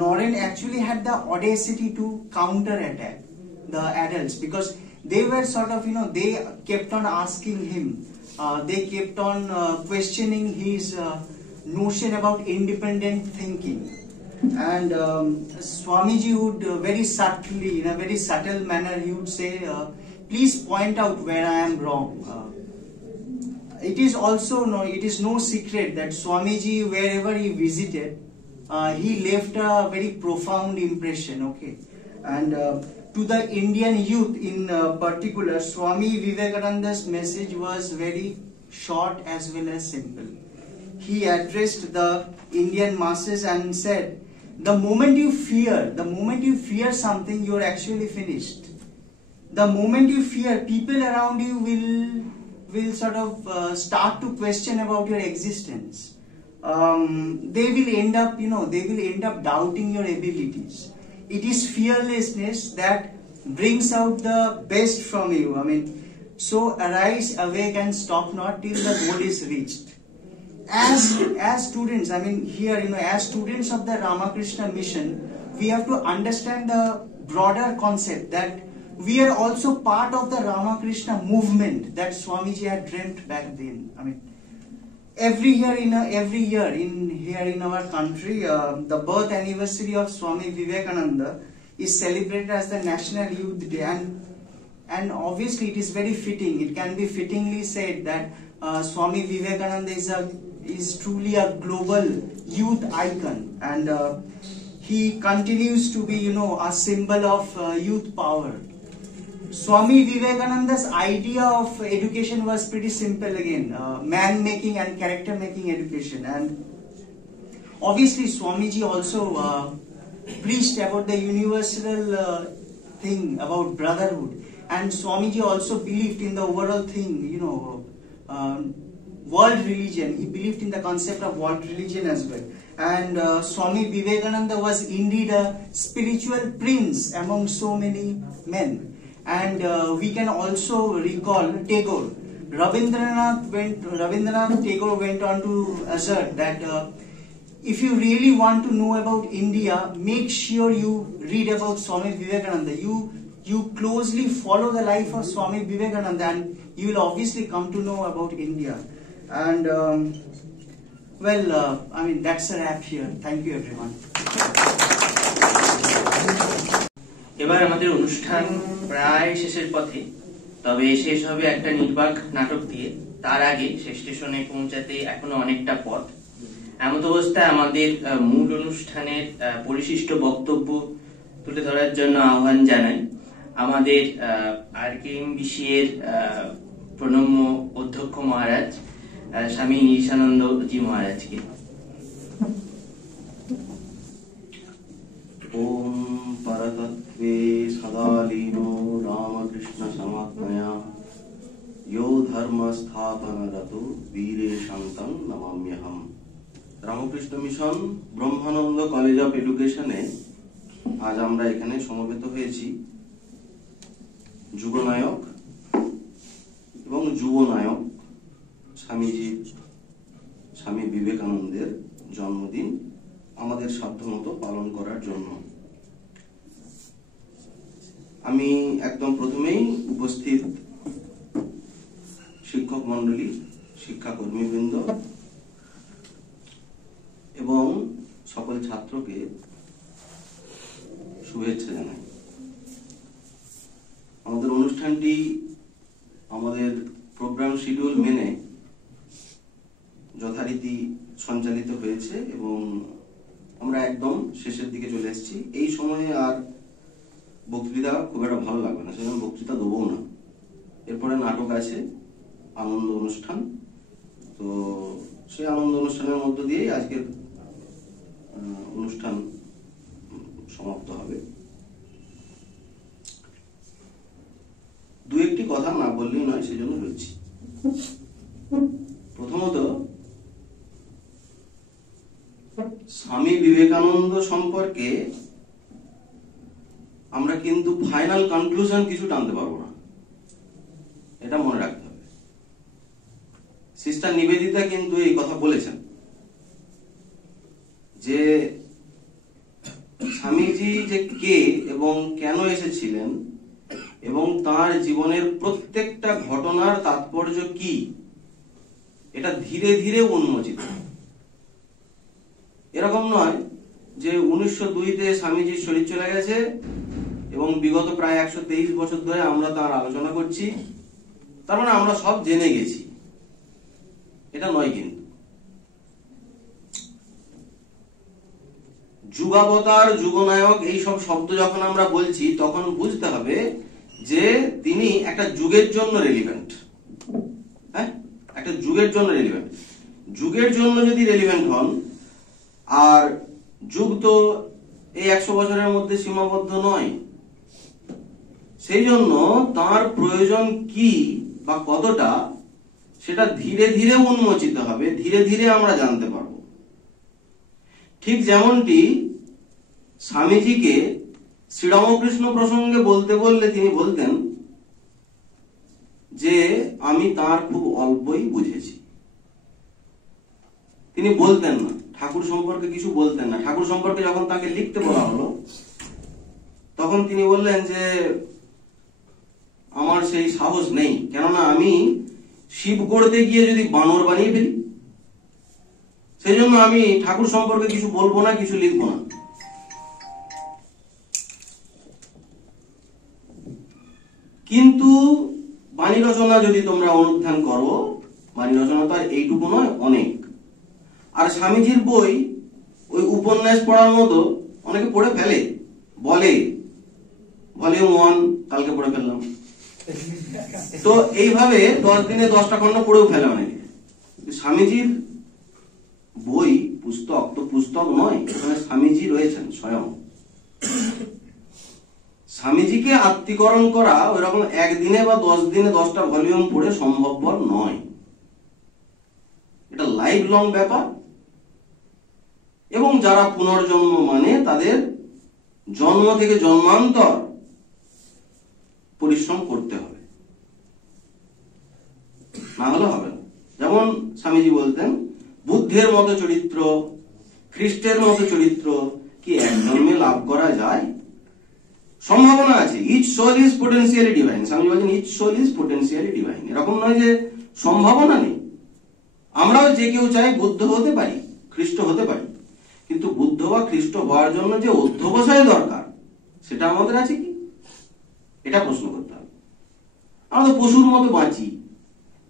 Noren actually had the audacity to counter-attack the adults, because they were they kept on asking him, they kept on questioning his notion about independent thinking. And Swamiji would very subtly, in a very subtle manner, he would say, please point out where I am wrong. It is no secret that Swamiji, wherever he visited, he left a very profound impression, okay? And to the Indian youth in particular, Swami Vivekananda's message was very short as well as simple. He addressed the Indian masses and said, the moment you fear something, you're actually finished. The moment you fear, people around you will sort of start to question about your existence. They will end up doubting your abilities. It is fearlessness that brings out the best from you. I mean, so arise, awake, and stop not till the goal is reached. As students, I mean, here, as students of the Ramakrishna mission, we have to understand the broader concept that we are also part of the Ramakrishna movement that Swamiji had dreamt back then. I mean, every year in our country, the birth anniversary of Swami Vivekananda is celebrated as the National Youth Day, and obviously it is very fitting. It can be fittingly said that Swami Vivekananda is truly a global youth icon, and he continues to be, a symbol of youth power. Swami Vivekananda's idea of education was pretty simple again, man-making and character-making education. And obviously Swamiji also preached about the universal thing about brotherhood. And Swamiji also believed in the overall thing, world religion. He believed in the concept of world religion as well. And Swami Vivekananda was indeed a spiritual prince among so many men. And we can also recall Tagore. Rabindranath Tagore went on to assert that if you really want to know about India, make sure you read about Swami Vivekananda. You closely follow the life of Swami Vivekananda, and you will obviously come to know about India. And I mean, that's a wrap here. Thank you, everyone. এবার আমাদের অনুষ্ঠান প্রায় শেষের পথে, তবে শেষ হবে একটা নির্বাক নাটক দিয়ে। তার আগে শেষ স্টেশনে পৌঁছাতে এখনো অনেকটা পথ। এমত অবস্থায় আমাদের মূল অনুষ্ঠানের পরিশিষ্ট বক্তব্য তুলে ধরার জন্য আহ্বান জানাই আমাদের RKMBC এর প্রণম্য অধ্যক্ষ মহারাজ স্বামী নিশানন্দ জি মহারাজকে। ओम परतत्वे सदालीनो रामकृष्ण समात्मया यो धर्म स्थापनरतो वीरे शांतं नमाम्यहम। Ramakrishna Mission Brahmananda College of এডুকেশনে আজ আমরা এখানে সমবেত হয়েছি যুগনায়ক এবং যুবনায়ক স্বামী বিবেকানন্দের জন্মদিন আমাদের সাধ্যমতো পালন করার জন্য। আমি একদম প্রথমেই উপস্থিত শিক্ষক মন্ডলী, শিক্ষাকর্মীবৃন্দ এবং সকল ছাত্রকে শুভেচ্ছা জানাই। আমাদের অনুষ্ঠানটি আমাদের প্রোগ্রাম শিডিউল মেনে যথারীতি সঞ্চালিত হয়েছে এবং আমরা একদম শেষের দিকে চলে এসেছি। এই সময়ে আর বক্তৃতা খুব একটা ভালো লাগবে না, সেজন্য বক্তৃতা দেবো না। এরপরে নাটক আছে, আনন্দ অনুষ্ঠান। তো সেই আনন্দ অনুষ্ঠানের মধ্য দিয়েই আজকের অনুষ্ঠান সমাপ্ত হবে। দু একটি কথা না বললেই নয়, সেজন্য বলছি। প্রথমত, স্বামী বিবেকানন্দ সম্পর্কে আমরা কিন্তু ফাইনাল কনক্লুশন কিছু টানতে পারবো না, এটা মনে রাখতে হবে। সিস্টার নিবেদিতা কিন্তু এই কথা বলেছেন যে স্বামীজি যে কে এবং কেন এসেছিলেন এবং তার জীবনের প্রত্যেকটা ঘটনার তাৎপর্য কি, এটা ধীরে ধীরে উন্মোচিত। এরকম নয় যে 1902-তে স্বামীজির শরীর চলে গেছে এবং বিগত প্রায় 123 বছর ধরে আমরা তার আলোচনা করছি, তার মানে আমরা সব জেনে গেছি, এটা নয়। কিন্তু যুগাবতার, যুগনায়ক এইসব শব্দ যখন আমরা বলছি তখন বুঝতে হবে যে তিনি একটা যুগের জন্য রেলিভেন্ট। হ্যাঁ, একটা যুগের জন্য রেলিভেন্ট। যুগের জন্য যদি রেলিভেন্ট হন, আর যুগ তো এই 100 বছরের মধ্যে সীমাবদ্ধ নয়, সেই জন্য তার প্রয়োজন কি বা কতটা সেটা ধীরে ধীরে উন্মোচিত হবে, ধীরে ধীরে আমরা জানতে পারব। ঠিক যেমনটি স্বামীজিকে শ্রীরামকৃষ্ণ প্রসঙ্গে বলতে বললে তিনি বলতেন যে আমি তার খুব অল্পই বুঝেছি। তিনি বলতেন না, ঠাকুর সম্পর্কে কিছু বলতেন না। ঠাকুর সম্পর্কে যখন তাকে লিখতে বলা হলো, তখন তিনি বললেন যে আমার সেই সাহস নেই, কেননা আমি শিব গড়তে গিয়ে যদি বানর বানিয়ে ফেলি, সেই জন্য আমি ঠাকুর সম্পর্কে কিছু বলবো না, কিছু লিখবো না। কিন্তু বাণী রচনা যদি তোমরা অনুধ্যান করো, বাণী রচনা তো আর এইটুকু নয়, অনেক। আর স্বামীজির বই ওই উপন্যাস পড়ার মতো অনেকে পড়ে ফেলে, বলে ভলিউম 1 কালকে পড়ে ফেললাম। তো এইভাবে 10 দিনে 10টা খণ্ড পড়েও ফেলে অনেকে। স্বামীজির বই, পুস্তক তো পুস্তক নয়, এখানে স্বামীজি রয়েছেন স্বয়ং। স্বামীজিকে আত্মীকরণ করা ওইরকম একদিনে বা 10 দিনে 10টা ভলিউম পড়ে সম্ভবপর নয়। এটা লাইফ লং ব্যাপার, এবং যারা পুনর্জন্ম মানে তাদের জন্ম থেকে জন্মান্তর পরিশ্রম করতে হবে, না হলে হবে না। যেমন স্বামীজি বলতেন, বুদ্ধের মতো চরিত্র, খ্রিস্টের মতো চরিত্র কি এক জন্মে লাভ করা যায়? সম্ভাবনা আছে। Each soul is potentially divine. Swamiji বলছেন each soul is potentially divine. এরকম নয় যে সম্ভাবনা নেই। আমরাও যে কেউ চাই বুদ্ধ হতে পারি, খ্রিস্ট হতে পারি, কিন্তু বুদ্ধ বা খ্রিস্ট হওয়ার জন্য যে অধ্যবসায় দরকার সেটা আমাদের আছে কি? এটা প্রশ্ন করতে হবে। আমরা তো পশুর মতো বাঁচি,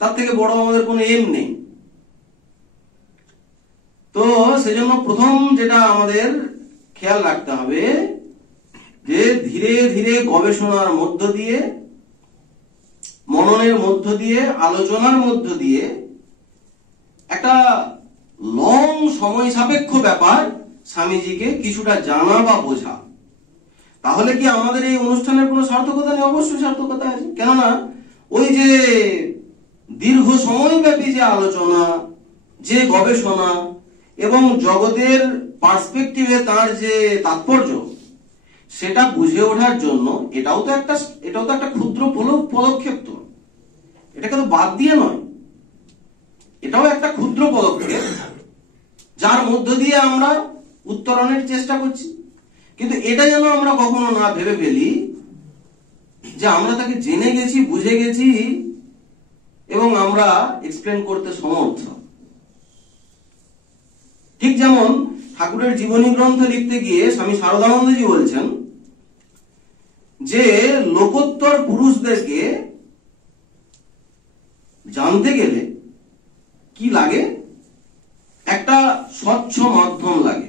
তার থেকে বড় আমাদের কোনো এম নেই। তো সেজন্য প্রথম যেটা আমাদের খেয়াল রাখতে হবে যে ধীরে ধীরে গবেষণার মধ্য দিয়ে, মননের মধ্য দিয়ে, আলোচনার মধ্য দিয়ে একটা লং সময় সাপেক্ষ ব্যাপার স্বামীজিকে কিছুটা জানা বা বোঝা। তাহলে কি আমাদের এই অনুষ্ঠানের কোনো সার্থকতা নেই? অবশ্যই সার্থকতা আছে। কেননা ওই যে দীর্ঘ সময়ব্যাপী যে আলোচনা, যে গবেষণা এবং জগতের পার্সপেক্টিভে তার যে তাৎপর্য, সেটা বুঝে ওঠার জন্য এটাও তো একটা ক্ষুদ্র পদক্ষেপ। তো এটাকে তো বাদ দিয়ে নয়, এটাও একটা ক্ষুদ্র পদক্ষেপ যার মধ্য দিয়ে আমরা উত্তরণের চেষ্টা করছি। কিন্তু এটা যেন আমরা কখনো না ভেবে ফেলি যে আমরা তাকে জেনে গেছি, বুঝে গেছি এবং আমরা এক্সপ্লেন করতে সমর্থ। ঠিক যেমন ঠাকুরের জীবনী গ্রন্থ লিখতে গিয়ে স্বামী শারদানন্দজি বলছেন যে লোকোত্তর পুরুষদেরকে জানতে গেলে কি লাগে? একটা স্বচ্ছ মাধ্যম লাগে।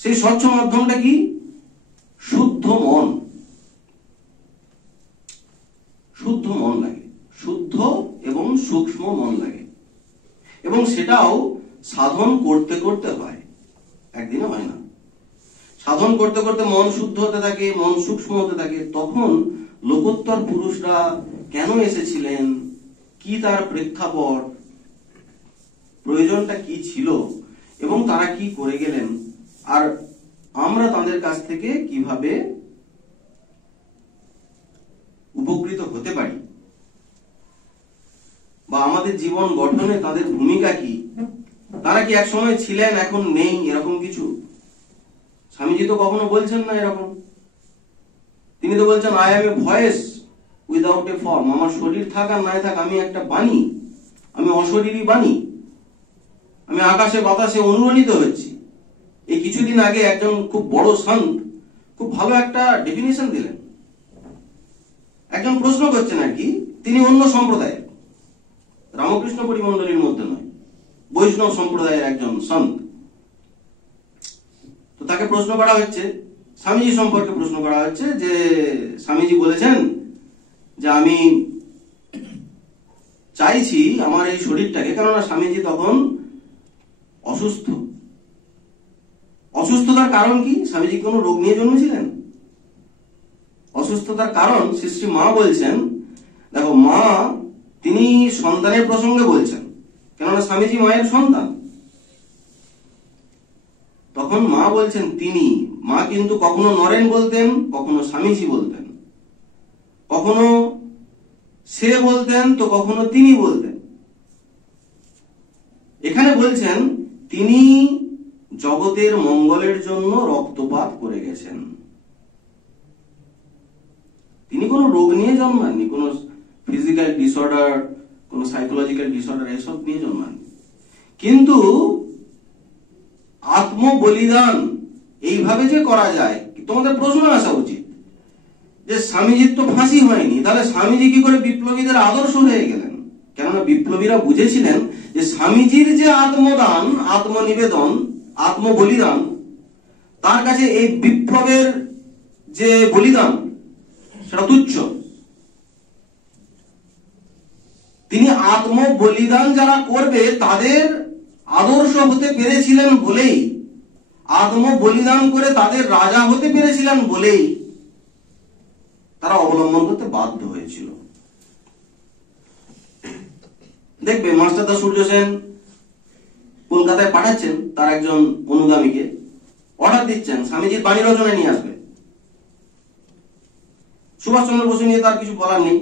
সেই স্বচ্ছ মাধ্যমটা কি? শুদ্ধ মন। শুদ্ধ মন লাগে, শুদ্ধ এবং সূক্ষ্ম মন লাগে, এবং সেটাও সাধন করতে করতে হয়, একদিনে হয় না। সাধন করতে করতে মন শুদ্ধ হতে থাকে, মন সূক্ষ্ম হতে থাকে। তখন লোকোত্তর পুরুষরা কেন এসেছিলেন, কি তার প্রেক্ষাপট, প্রয়োজনটা কি ছিল এবং তারা কি করে গেলেন, আর আমরা তাদের কাছ থেকে কিভাবে উপকৃত হতে পারি, বা আমাদের জীবন গঠনে তাদের ভূমিকা কি, তারা কি এক সময় ছিলেন এখন নেই, এরকম কিছু স্বামীজি তো কখনো বলছেন না এরকম। তিনি তো বলছেন I M A voice without a form. আমার শরীর থাক আর নাই থাক, আমি একটা বাণী, আমি অশরীরী বাণী, আমি আকাশে বাতাসে অনুরণিত হচ্ছি। এই কিছুদিন আগে একজন খুব বড় সন্ত খুব ভালো একটা ডেফিনিশন দিলেন। একজন প্রশ্ন করছেন আর কি, তিনি অন্য সম্প্রদায়ের, রামকৃষ্ণ পরিমণ্ডলীর মধ্যে নয়, বৈষ্ণব সম্প্রদায়ের একজন সন্ত। তো তাকে প্রশ্ন করা হচ্ছে, স্বামীজি সম্পর্কে প্রশ্ন করা হচ্ছে যে স্বামীজি বলেছেন যে আমি চাইছি আমার এই শরীরটাকে, কেননা স্বামীজি তখন অসুস্থ। অসুস্থতার কারণ কি? স্বামীজি কোনো রোগ নিয়ে জন্মেছিলেন? অসুস্থতার কারণ শ্রী শ্রী মা বলছেন, দেখো মা তিনি সন্তানের প্রসঙ্গে বলছেন, কেননা স্বামীজি মায়ের সন্তান। তখন মা বলছেন তিনি, মা কিন্তু কখনো নরেন বলতেন, কখনো স্বামীজি বলতেন, কখনো সে বলতেন তো কখনো তিনি বলতেন। এখানে বলছেন তিনি জগতের মঙ্গলের জন্য রক্তপাত করে গেছেন। তিনি কোনো রোগ নিয়ে জন্মাননি, কোনো ফিজিক্যাল ডিসঅর্ডার, কোনো সাইকোলজিক্যাল ডিসঅর্ডার এসব নিয়ে জন্মাননি। কিন্তু আত্ম বলিদান এইভাবে যে করা যায়, তোমাদের প্রশ্ন আসা উচিত যে স্বামীজির তো ফাঁসি হয়নি, তাহলে স্বামীজি কি করে বিপ্লবীদের আদর্শ হয়ে গেলেন? কেননা বিপ্লবীরা বুঝেছিলেন যে স্বামীজির যে আত্মদান, আত্মনিবেদন, আত্মবলিদান, তার কাছে এই বিপ্লবের যে বলিদান সেটা তুচ্ছ। তিনি আত্ম বলিদান যারা করবে তাদের আদর্শ হতে পেরেছিলেন বলেই, আত্ম বলিদান করে তাদের রাজা হতে পেরেছিলেন বলেই তারা অবলম্বন করতে বাধ্য হয়েছিল। দেখবে মাস্টারদা সূর্য সেন কলকাতায় পাঠাচ্ছেন তার একজন অনুগামীকে, অর্ডার দিচ্ছেন স্বামীজির বাণী রচনায় নিয়ে আসবে। সুভাষচন্দ্র বসু নিয়ে তার কিছু বলার নেই,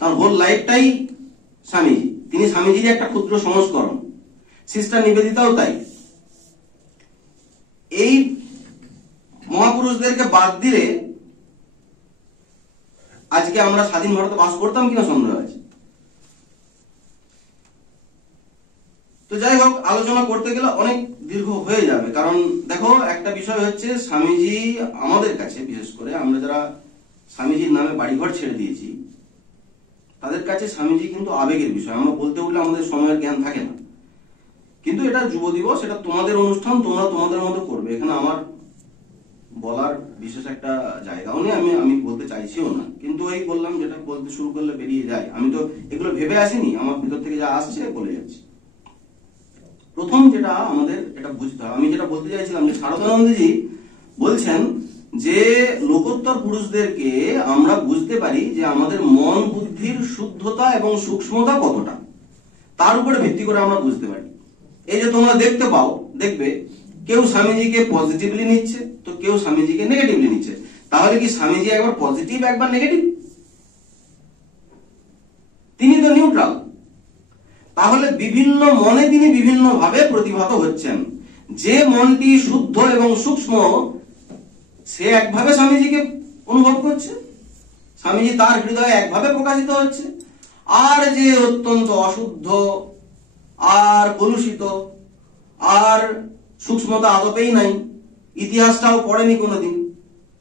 তার হোল লাইফটাই স্বামীজি, তিনি স্বামীজির একটা ক্ষুদ্র সংস্করণ। সিস্টার নিবেদিতাও তাই। এই মহাপুরুষদেরকে বাদ দিলে আজকে আমরা স্বাধীন ভারতে বাস করতাম কিনা সন্দেহ আছে। তো যাই হোক, আলোচনা করতে গেলে অনেক দীর্ঘ হয়ে যাবে, কারণ দেখো একটা বিষয় হচ্ছে স্বামীজি আমাদের কাছে, বিশেষ করে আমরা যারা স্বামীজির নামে বাড়িঘর ছেড়ে দিয়েছি, তাদের কাছে স্বামীজি কিন্তু আবেগের বিষয়। আমরা বলতে উঠলে আমাদের সময়ের জ্ঞান থাকে না, কিন্তু এটা যুব দিবস, এটা তোমাদের অনুষ্ঠান, তোমরা তোমাদের মতো করবে, এখানে আমার বলার বিশেষ একটা জায়গাও নেই, আমি বলতে চাইছিও না, কিন্তু এই বললাম যেটা বলতে শুরু করলে বেরিয়ে যায়। আমি তো এগুলো ভেবে আসিনি, আমার ভিতর থেকে যা আসছে বলে যাচ্ছি। প্রথম যেটা আমাদের এটা বুঝতে হবে, আমি যেটা বলতে চাইছিলাম যে শারদানন্দজি বলছেন যে লোকোত্তর পুরুষদেরকে আমরা বুঝতে পারি যে আমাদের মন বুদ্ধির শুদ্ধতা এবং সূক্ষ্মতা কতটা, তার উপরে ভিত্তি করে আমরা বুঝতে পারি। এই যে তোমরা দেখতে পাও, দেখবে কেউ স্বামীজিকে পজিটিভলি নিচ্ছে তো কেউ স্বামীজিকে নেগেটিভলি নিচ্ছে। তাহলে কি স্বামীজি একবার পজিটিভ একবার নেগেটিভ? তিনি তো নিউট্রাল। তাহলে বিভিন্ন মনে তিনি বিভিন্ন ভাবে প্রতিভাত হচ্ছেন। যে মনটি শুদ্ধ এবং সূক্ষ্ম সে একভাবে স্বামীজিকে অনুভব করছে, স্বামীজি তার হৃদয়ে একভাবে প্রকাশিত হচ্ছে। আর যে অত্যন্ত অশুদ্ধ আর কলুষিত আর সূক্ষ্মতা আদপেই নাই, ইতিহাসটাও পড়েনি কোনোদিন,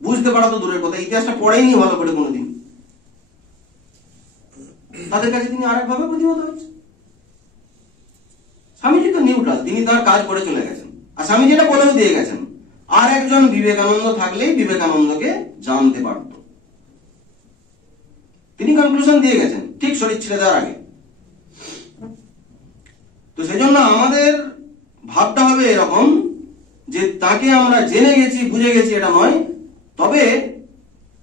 বুঝতে পারা তো দূরের কথা, ইতিহাসটা পড়েইনি ভালো করে কোনোদিন, তাদের কাছে তিনি আরেকভাবে প্রতিভাত হচ্ছে। স্বামীজি তো নিউট্রাল, তিনি তার কাজ করে চলে গেছেন, আর স্বামীজি এটা বলেও দিয়ে গেছেন আর একজন বিবেকানন্দ থাকলেই বিবেকানন্দকে জানতে পারত। তিনি কনক্লুশন দিয়ে গেছেন ঠিক শরীর ছেড়ে দেওয়ার আগে। তো সেই জন্য আমাদের ভাবটা হবে এরকম যে তাকে আমরা জেনে গেছি, বুঝে গেছি এটা নয়, তবে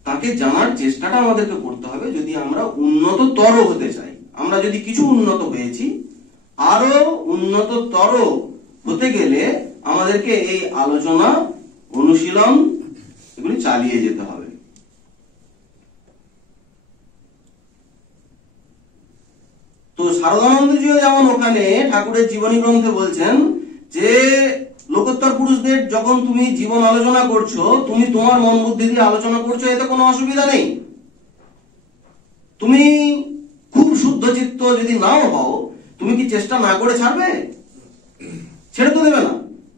তাকে জানার চেষ্টাটা আমাদেরকে করতে হবে যদি আমরা উন্নততর হতে চাই। আমরা যদি কিছু উন্নত হয়েছি, আরো উন্নততর হতে গেলে আমাদেরকে এই আলোচনা, অনুশীলন এগুলি চালিয়ে যেতে হবে। তো শারদানন্দজিও যেমন ওখানে ঠাকুরের জীবনী গ্রন্থে বলছেন যে লোকোত্তর পুরুষদের যখন তুমি জীবন আলোচনা করছো, তুমি তোমার মন বুদ্ধি দিয়ে আলোচনা করছো, এতে কোনো অসুবিধা নেই। তুমি খুব শুদ্ধ চিত্ত যদি নাও হও, তুমি কি চেষ্টা না করে ছাড়বে? ছেড়ে তো দেবে না।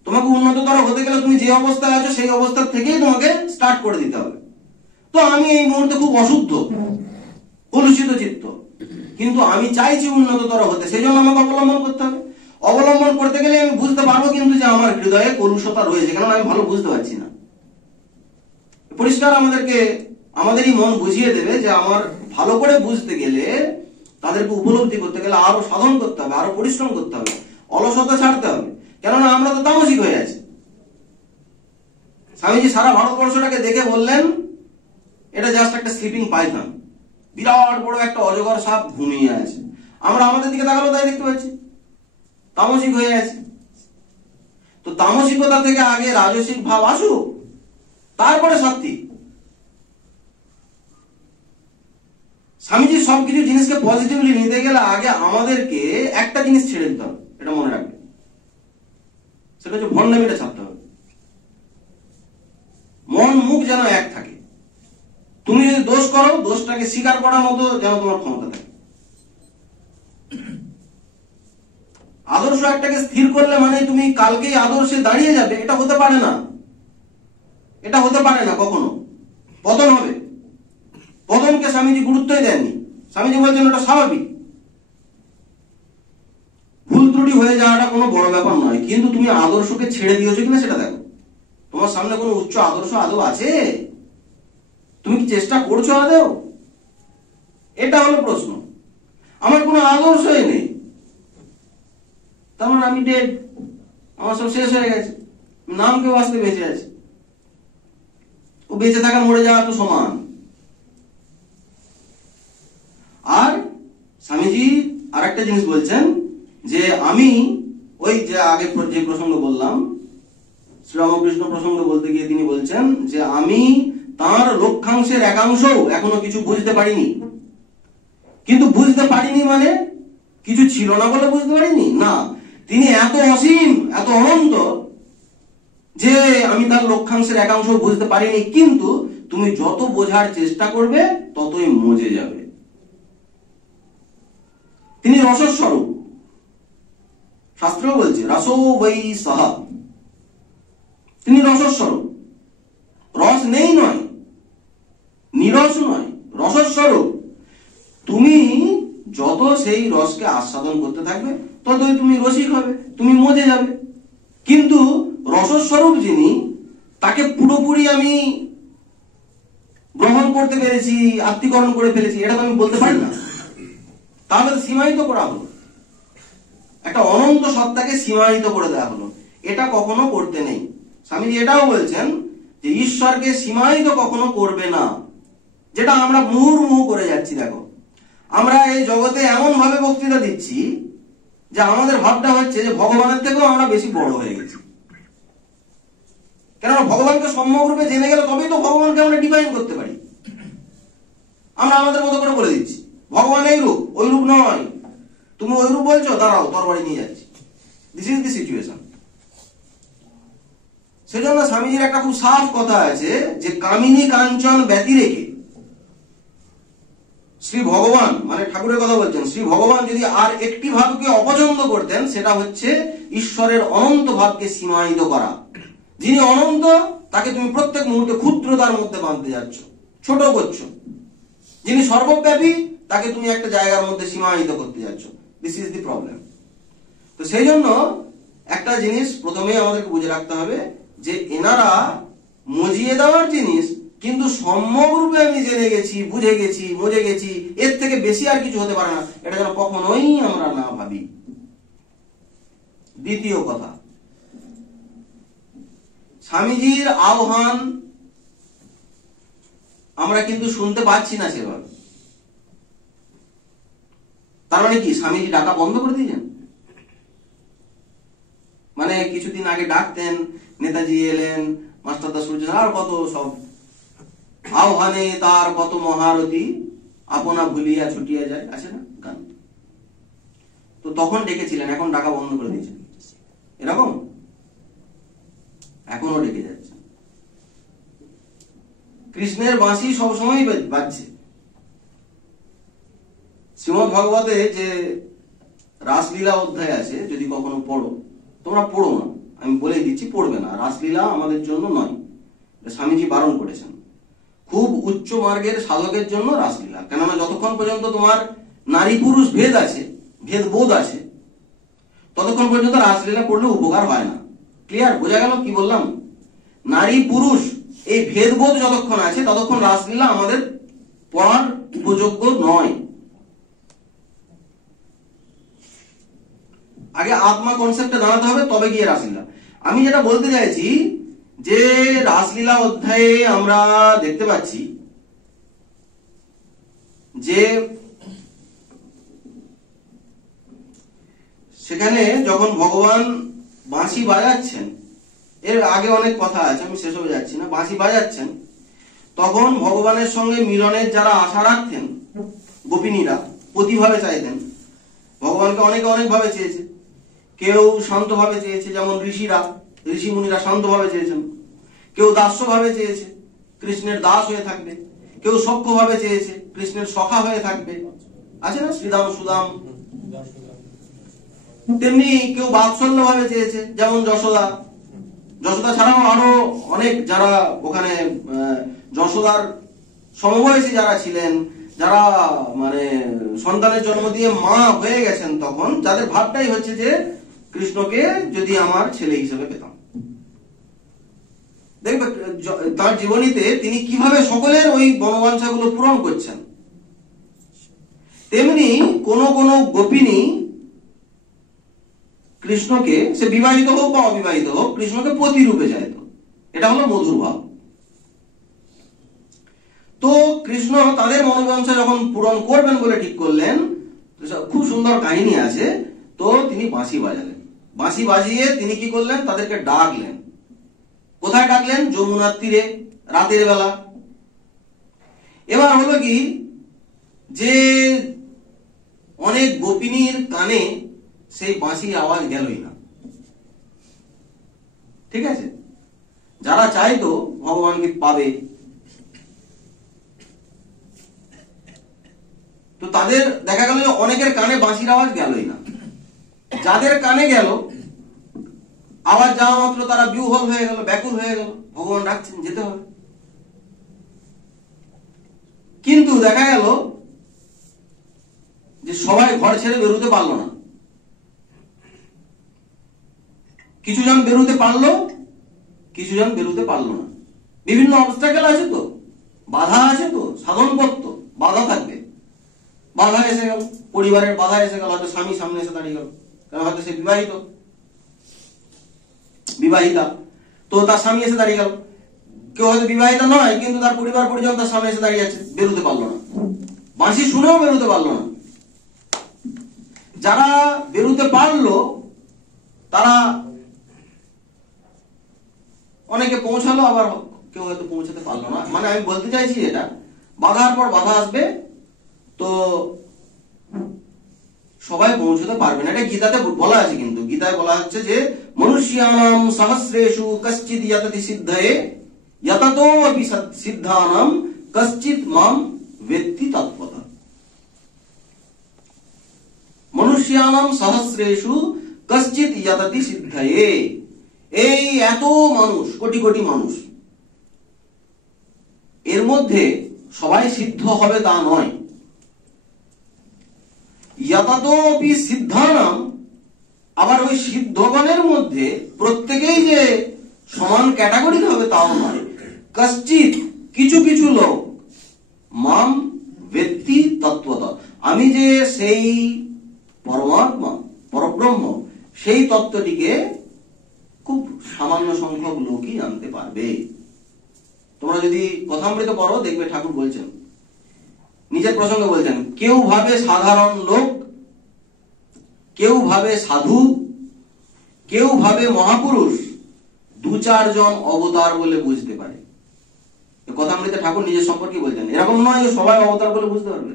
তোমাকে উন্নততর হতে গেলে তুমি যে অবস্থায় আছো সেই অবস্থা থেকেই তোমাকে স্টার্ট করে দিতে হবে। তো আমি এই মুহূর্তে খুব অশুদ্ধ, কলুষিত চিত্ত, কিন্তু আমি চাইছি উন্নততর হতে, সেই জন্য আমাকে অবলম্বন করতে হবে। অবলম্বন করতে গেলে আমি বুঝতে পারবো কিন্তু যে আমার হৃদয়ে কলুষতা রয়েছে, কারণ আমি ভালো বুঝতে পারছি না। পরিষ্কার আমাদেরই মন বুঝিয়ে দেবে যে আমার ভালো করে বুঝতে গেলে তাদেরকে উপলব্ধি করতে গেলে আরো সাধন করতে হবে, আরো পরিশ্রম করতে হবে, অলসতা ছাড়তে হবে, কেননা আমরা তো তামসিক হয়ে আছি। স্বামীজি সারা ভারতবর্ষটাকে দেখে বললেন এটা জাস্ট একটা স্লিপিং পাইথন, বিরাট বড় একটা অজগর সাপ ঘুমিয়ে আছে। আমরা আমাদের দিকে তাকালো তাই দেখতে পাচ্ছি তামসিক হয়ে আছে। তো তামসিকতা থেকে আগে রাজসিক ভাব আসুক, তারপরে সাত্বিক। স্বামীজি সবকিছু জিনিসকে পজিটিভলি নিতে গেলে আগে আমাদেরকে একটা জিনিস ছেড়ে দিতে হবে, এটা মনে রাখবে, সেটা হচ্ছে ভণ্ডামিটা ছাড়তে হবে। মন মুখ যেন এক থাকে। তুমি যদি দোষ করো, দোষটাকে স্বীকার করার মতো যেন তোমার ক্ষমতা থাকে। আদর্শ একটাকে স্থির করলে মানে তুমি কালকেই আদর্শে দাঁড়িয়ে যাবে, এটা হতে পারে না। এটা হতে পারে না কখনো, পতন হবে। পতনকে স্বামীজি গুরুত্বই দেননি। স্বামীজি বলছেন ওটা স্বাভাবিক, ভুল ত্রুটি হয়ে যাওয়াটা কোনো বড় ব্যাপার নয়, কিন্তু তুমি আদর্শকে ছেড়ে দিয়েছো কিনা সেটা দেখো। তোমার সামনে কোনো উচ্চ আদর্শ আদৌ আছে? তুমি কি চেষ্টা করছো আদৌ? এটা হলো প্রশ্ন। আমার কোনো আদর্শই নেই, তার মানে আমি ডেড, আমার সব শেষ হয়ে গেছে, নাম কেউ আসতে বেঁচে আছে। ও বেঁচে থাকা মরে যাওয়া তো সমান। আর স্বামীজি আর একটা জিনিস বলছেন যে আমি ওই যে আগে যে প্রসঙ্গ বললাম, শ্রীরামকৃষ্ণ প্রসঙ্গ বলতে গিয়ে তিনি বলছেন যে আমি তার লক্ষাংশের একাংশও এখনো কিছু বুঝতে পারিনি। কিন্তু বুঝতে পারিনি মানে কিছু ছিল না বলে বুঝতে পারিনি না, তিনি এত অসীম, এত অনন্ত যে আমি তার লক্ষাংশের একাংশ বুঝতে পারিনি। কিন্তু তুমি যত বোঝার চেষ্টা করবে ততই মজে যাবে। তিনি রসস্বরূপ, শাস্ত্র বলছে রসো বৈ সহ, তিনি রসস্বরূপ। রস নেই নয়, নিরস নয়, রসস্বরূপ। তুমি যত সেই রসকে আস্বাদন করতে থাকবে ততই তুমি রসিক হবে, তুমি মজে যাবে। কিন্তু রসস্বরূপ যিনি, তাকে পুরোপুরি আমি গ্রহণ করতে পেরেছি, আত্মীকরণ করে ফেলেছি, এটা তো আমি বলতে পারি না। তাহলে সীমায়িত করা হলো, একটা অনন্ত সত্তাকে সীমায়িত করে দেওয়া হলো। এটা কখনো করতে নেই। স্বামীজি এটাও বলছেন যে ঈশ্বরকে সীমায়িত কখনো করবে না, যেটা আমরা মুহুর্মুহু করে যাচ্ছি। দেখো, আমরা এই জগতে এমন ভাবে বক্তৃতা দিচ্ছি যে আমাদের ভাবটা হচ্ছে যে ভগবানের থেকেও আমরা বেশি বড় হয়ে গেছি। কেননা ভগবানকে সম্যক রূপে জেনে গেলে তবেই তো ভগবানকে আমরা ডিফাইন করতে পারি। আমরা আমাদের মতো করে বলে দিচ্ছি ভগবান এই রূপ, ওই রূপ নয়। তুমি ওই রূপ বলছো, দাঁড়াও তরবারি নিয়ে যাচ্ছি। This is the situation. সেজন্য স্বামীজির একটা খুব সাফ কথা আছে যে কামিনী কাঞ্চন ব্যতি রেখে শ্রী ভগবান, মানে ঠাকুরের কথা বলছেন, শ্রী ভগবান যদি আর একটি ভাবকে অপছন্দ করতেন সেটা হচ্ছে ঈশ্বরের অনন্ত ভাবকে সীমায়িত করা। যিনি অনন্ত তাকে তুমি প্রত্যেক মুহূর্তে ক্ষুদ্রতার মধ্যে বাঁধতে যাচ্ছ, ছোট করছো। যিনি সর্বব্যাপী তাকে তুমি একটা জায়গার মধ্যে সীমায়িত করতে যাচ্ছ। This is the problem. তো সেই জন্য একটা জিনিস প্রথমেই আমাদেরকে বুঝে রাখতে হবে যে এনারা মজিয়ে দেওয়ার জিনিস, কিন্তু সম্যক রূপে আমি জেনে গেছি, বুঝে গেছি, মজে গেছি, এর থেকে বেশি আর কিছু হতে পারে না, এটা যেন কখনোই আমরা না ভাবি। দ্বিতীয় কথা, স্বামীজির আহ্বান আমরা কিন্তু শুনতে পাচ্ছি না সেভাবে। তার মানে কি স্বামীজি ডাকা বন্ধ করে দিয়েছেন? মানে কিছুদিন আগে ডাকতেন, নেতাজি এলেন, মাস্টারদা সূর্য, আর কত সব আহ্বানে তার কত মহারতি, আপনা ভুলিয়া ছুটিয়া যায়, আছে না গান? তো তখন ডেকেছিলেন, এখন ডাকা বন্ধ করে দিয়েছেন, এরকম এখনো ডেকে যাচ্ছে। কৃষ্ণের বাঁশি সবসময় বাজছে। শ্রীমদ ভাগবতে যে রাসলীলা অধ্যায় আছে, যদি কখনো পড়ো, তোমরা পড়ো না, আমি বলে দিচ্ছি, পড়বে না। রাসলীলা আমাদের জন্য নয়, স্বামীজি বারণ করেছেন। খুব উচ্চ মার্গের সাধকের জন্য রাসলীলা, কেননা যতক্ষণ পর্যন্ত তোমার নারী পুরুষ ভেদ আছে, ভেদ বোধ আছে, ততক্ষণ পর্যন্ত রাসলীলা পড়লে উপকার হয় না। ক্লিয়ার? বোঝা গেল কি বললাম? নারী পুরুষ এই ভেদবোধ যতক্ষণ আছে ততক্ষণ রাসলীলা আমাদের পড়ার উপযোগ্য নয়। আগে আত্মা কনসেপ্টে দাঁড়াতে হবে, তবে গিয়ে রাসলীলা। আমি যেটা বলতে চাইছি যে রাসলীলা অধ্যায়ে আমরা দেখতে পাচ্ছি যে সেখানে যখন ভগবান বাঁশি বাজাচ্ছেন, এর আগে অনেক কথা আছে, আমি সেসবে যাচ্ছি না, বাঁশি বাজাচ্ছেন, তখন ভগবানের সঙ্গে মিলনের যারা আশা রাখতেন গোপিনীরা প্রতিভাবে চাইতেন। ভগবানকে অনেকে অনেক ভাবে চেয়েছে, কেউ শান্ত ভাবে চেয়েছে, যেমন ঋষি মুনিরা শান্ত ভাবে চেয়েছেন, কেউ দাস্য ভাবে চেয়েছে, কৃষ্ণের দাস হয়ে থাকবে, কেউ সখ্য ভাবে চেয়েছে, কৃষ্ণের সখা হয়ে থাকবে, আছে না শ্রীদাম সুদাম। তেমনি কেউ বাৎসল্য ভাবে চেয়েছে, যেমন যশোদা ছাড়াও আরো অনেক যারা ওখানে যশোদার সমবয়সী যারা ছিলেন, যারা মানে সন্তানের জন্ম দিয়ে মা হয়ে গেছেন, তখন যাদের ভাবটাই হচ্ছে যে কৃষ্ণকে যদি আমার ছেলে হিসেবে পেতাম। দেখবে তার জীবনীতে তিনি কিভাবে সকলের ওই মনোবাঞ্ছাগুলো পূরণ করছেন। তেমনি কোন কোন গোপিনী কৃষ্ণকে, সে বিবাহিত হোক বা অবিবাহিত হোক, কৃষ্ণকে প্রতিরূপে চাইত। এটা হলো মধুর ভাব। তো কৃষ্ণ তাদের মনোবাঞ্ছা যখন পূরণ করবেন বলে ঠিক করলেন, খুব সুন্দর কাহিনী আছে। তো তিনি বাঁশি বাজালেন, বাঁশি বাজিয়ে তিনি কি করলেন, তাদেরকে ডাকলেন। কোথায় ডাকলেন? যমুনার তীরে, রাতের বেলা। এবার হলো কি যে অনেক গোপিনীর কানে সেই বাঁশির আওয়াজ গেলই না, ঠিক আছে? যারা চাইতো ভগবানকে পাবে, তো তাদের দেখা গেল যে অনেকের কানে বাঁশির আওয়াজ গেলই না। যাদের কানে গেল, আওয়াজ যাওয়া মাত্র তারা বিহ্বল হয়ে গেল, ব্যাকুল হয়ে গেল, ভগবান ডাকছেন, যেতে হবে। কিন্তু দেখা গেল যে সবাই ঘর ছেড়ে বেরোতে পারলো না। কিছুজন বেরোতে পারলো, কিছুজন বেরোতে পারলো না। বিভিন্ন অবস্টাকেল আছে তো, বাধা আছে তো, সাধন পথ, বাধা থাকবে। বাধা এসে গেল, পরিবারের বাধা এসে গেল, হয়তো স্বামী সামনে এসে দাঁড়িয়ে গেল, কারণ হয়তো সে বিবাহিতা, তো তার স্বামী এসে দাঁড়িয়ে গেল। কেউ হয়তো বিবাহিতা নয়, কিন্তু তার পরিবার পরিজন তার সামনে এসে দাঁড়িয়ে আছে, বেরোতে পারলো না, বাঁশি শুনেও বেরোতে পারলো না। যারা বেরোতে পারলো তারা অনেকে পৌঁছালো, আবার কেউ হয়তো পৌঁছাতে পারলো না। মানে আমি বলতে চাইছি এটা, বাধার পর বাধা আসবে, তো সবাই পৌঁছতে পারবে না। এটা গীতাতে বলা আছে, কিন্তু গীতায় বলা হচ্ছে যে মনুষ্যানাম সহস্রেষু কশ্চিৎ যততি সিদ্ধয়ে যততো অপি সিদ্ধানাম কশ্চিৎ মাম বেত্তি তৎপত। মনুষ্যানাম সহস্রেষু কশ্চিৎ যততি সিদ্ধয়ে। এই এত মানুষ, কোটি কোটি মানুষ, এর মধ্যে সবাই সিদ্ধ হবে তা নয়। যততোপি সিদ্ধানাম, আবার ওই সিদ্ধগণের মধ্যে প্রত্যেকেই যে সমান ক্যাটাগরির হবে তাও নয়। কশ্চিৎ, কিছু কিছু লোক, মাম বেত্তি তত্ত্বত, আমি যে সেই পরমাত্মা পরব্রহ্ম, সেই তত্ত্বটিকে খুব সামান্য সংখ্যক লোকই জানতে পারবে। তোমরা যদি কথামৃত পড়ো, দেখবে ঠাকুর বলছেন, নিজের প্রসঙ্গে বলছেন, কেউ ভাবে সাধারণ লোক, কেউ ভাবে সাধু, কেউ ভাবে মহাপুরুষ, দু চারজন অবতার বলে বুঝতে পারে। কথামৃতে ঠাকুর নিজের সম্পর্কে বলছেন, এরকম নয় যে সবাই অবতার বলে বুঝতে পারবে।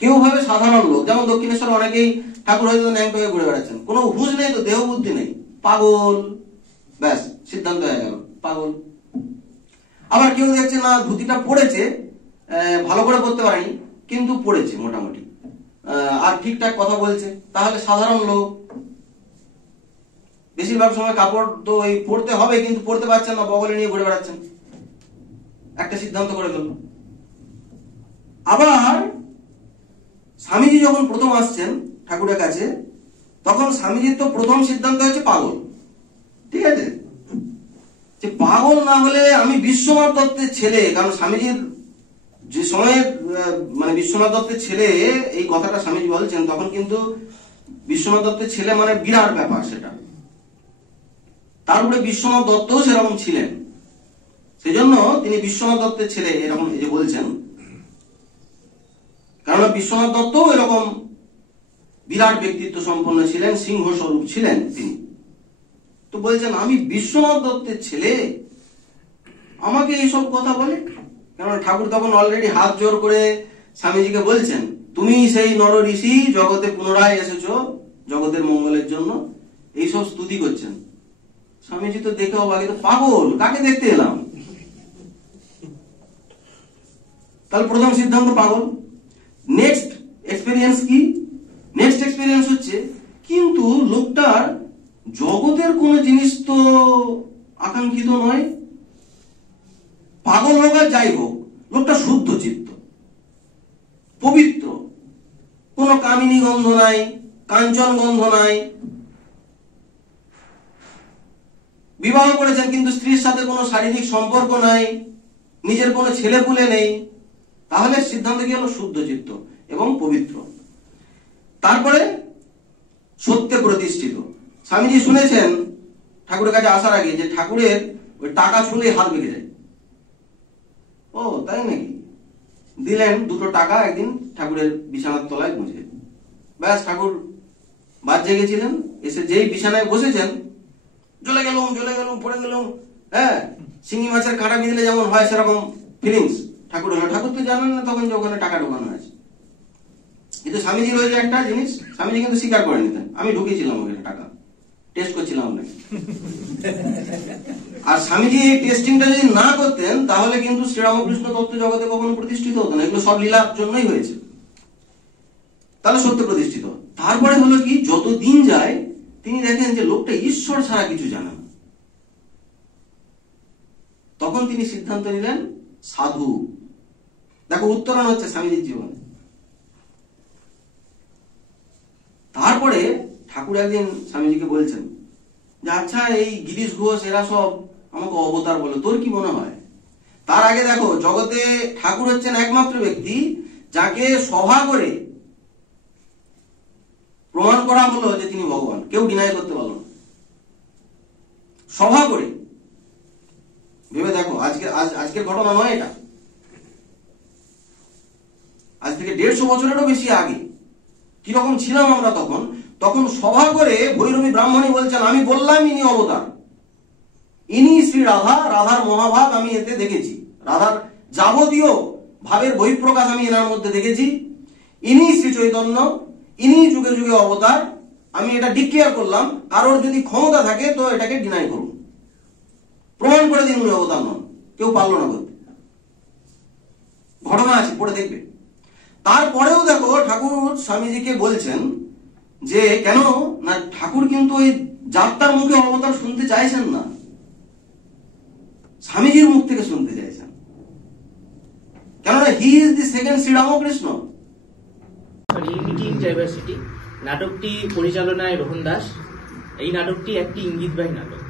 কেউ ভাবে সাধারণ লোক, যেমন দক্ষিণেশ্বর অনেকেই ঠাকুর হয়তো ন্যাংটো হয়ে ঘুরে বেড়াচ্ছেন, কোনো হুঁশ নেই তো, দেহ বুদ্ধি নেই, পাগল, ব্যাস সিদ্ধান্ত হয়ে গেল পাগল। আবার কেউ দেখছে না ধুতিটা পড়েছে, ভালো করে পড়তে পারেনি, কিন্তু পড়েছে মোটামুটি, আর ঠিকঠাক কথা বলছে, তাহলে সাধারণ লোক। বেশিরভাগ সময় কাপড় তো এই পড়তে হবে, কিন্তু পড়তে পারছেন না, বগলে নিয়ে ঘুরে বেড়াচ্ছেন, একটা সিদ্ধান্ত করে ফেলল। আবার স্বামীজি যখন প্রথম আসছেন ঠাকুরের কাছে, তখন স্বামীজির তো প্রথম সিদ্ধান্ত হয়েছে পাগল, ঠিক আছে, যে পাগল না হলে আমি বিশ্বনাথ দত্তের ছেলে, কারণ স্বামীজির যে সময়ে মানে বিশ্বনাথ দত্তের ছেলে এই কথাটা স্বামীজি বলছেন, তখন কিন্তু বিশ্বনাথ দত্তের ছেলে মানে বিরাট ব্যাপার সেটা। তার উপরে বিশ্বনাথ দত্তও সেরকম ছিলেন, সেজন্য তিনি বিশ্বনাথ দত্তের ছেলে এরকম এই যে বলছেন, কারণ বিশ্বনাথ দত্তও এরকম বিরাট ব্যক্তিত্ব সম্পন্ন ছিলেন, সিংহ স্বরূপ ছিলেন তিনি। তো বলছেন আমি বিশ্বনাথ দত্তের ছেলে, আমাকে এইসব কথা বলে। কারণ ঠাকুর তখন অলরেডি হাত জোর করে স্বামীজিকে বলছেন, তুমি সেই নর ঋষি, জগতে পুনরায় এসেছো জগতের মঙ্গলের জন্য, এইসব স্তুতি করছেন। স্বামীজি তো দেখে অবাক, পাগল, কাকে দেখতে এলাম? তাহলে প্রথম সিদ্ধান্ত পাগল। নেক্সট এক্সপেরিয়েন্স কি? নেক্সট এক্সপেরিয়েন্স হচ্ছে কিন্তু লোকটার জগতের কোন জিনিস তো আকাঙ্ক্ষিত নয়। পাগল হোক আর যাই হোক, লোকটা শুদ্ধ চিত্ত, পবিত্র, কোন কামিনী গন্ধ নাই, কাঞ্চন গন্ধ নাই। বিবাহ করেছেন কিন্তু স্ত্রীর সাথে কোনো শারীরিক সম্পর্ক নাই, নিজের কোনো ছেলে পুলে নেই। তাহলে সিদ্ধান্ত কি হলো? শুদ্ধ চিত্ত এবং পবিত্র। তারপরে সত্যে প্রতিষ্ঠিত। স্বামীজি শুনেছেন ঠাকুরের কাছে আসার আগে যে ঠাকুরের ওই টাকা ছুঁলে হাত বেঁকে যায়। ও তাই নাকি? দিলেন 2 টাকা একদিন ঠাকুরের বিছানার তলায় গুঁজে। ব্যাস, ঠাকুর বাদ জেগেছিলেন, এসে যেই বিছানায় বসেছেন, জ্বলে গেলুম পড়ে গেলুম। হ্যাঁ, শিঙি মাছের কাঁটা বিঁধলে যেমন হয় সেরকম ফিলিংস ঠাকুর হলো। ঠাকুর তো জানেন না তখন যে ওখানে টাকা ঢোকানো আছে। কিন্তু স্বামীজি রয়েছে একটা জিনিস, স্বামীজি কিন্তু স্বীকার করে নিতেন, আমি ঢুকিয়েছিলাম ওখানে টাকা, টেস্ট করছিলাম নাকি। আর স্বামীজি এই টেস্টিংটা যদি না করতেন তাহলে কিন্তু শ্রীরামকৃষ্ণ তত্ত্ব জগতে কখনো প্রতিষ্ঠিত হতো না। এগুলো সব লীলার জন্যই হয়েছে। তাহলে সত্য প্রতিষ্ঠিত। তারপরে হলো কি, যত দিন যায় তিনি দেখেন যে লোকটা ঈশ্বর ছাড়া কিছু জানে না। তখন তিনি সিদ্ধান্ত নিলেন সাধু। দেখো উত্তরণ হচ্ছে স্বামীজির জীবনে। তারপরে ঠাকুর একদিন স্বামীজিকে বলছেন যে আচ্ছা, এই গিরিশ ঘোষ এরা সব আমাকে অবতার বলে, তোর কি মনে হয়? তার আগে দেখো, জগতে ঠাকুর হচ্ছেন একমাত্র ব্যক্তি যাকে সভা করে প্রমাণ করা হলো যে তিনি ভগবান। কেউ ডিনাই করতে পারল না। সভা করে। ভেবে দেখো, আজকের ঘটনা নয় এটা, আজ থেকে 150 বছরেরও বেশি আগে। কিরকম ছিলাম আমরা তখন সভা করে ভৈরবী ব্রাহ্মণী বলছেন, আমি বললাম ইনি অবতার, ইনি শ্রী রাধা, রাধার মহাভাব আমি এতে দেখেছি, রাধার যাবতীয় ভাবের বহিঃপ্রকাশ আমি এনার মধ্যে দেখেছি, ইনি শ্রী চৈতন্য, ইনি যুগে যুগে অবতার, আমি এটা ডিক্লেয়ার করলাম। কারোর যদি ক্ষমতা থাকে তো এটাকে ডিনাই করুন, প্রমাণ করে দিন উনি অবতার নন। কেউ পারল না করতে। ঘটনা আছে, পড়ে দেখবে। তারপরেও দেখো ঠাকুর স্বামীজিকে বলছেন যে কেন না, ঠাকুর কিন্তু ওই যাত্রার মুখে অবতার শুনতে চাইছেন না, স্বামীজির মুখ থেকে শুনতে চাইছেন। কেননা he is the second Sri Ramakrishna. Unity in diversity নাটকটি পরিচালনায় রোহন দাস। এই নাটকটি একটি ইঙ্গিতবাহী নাটক।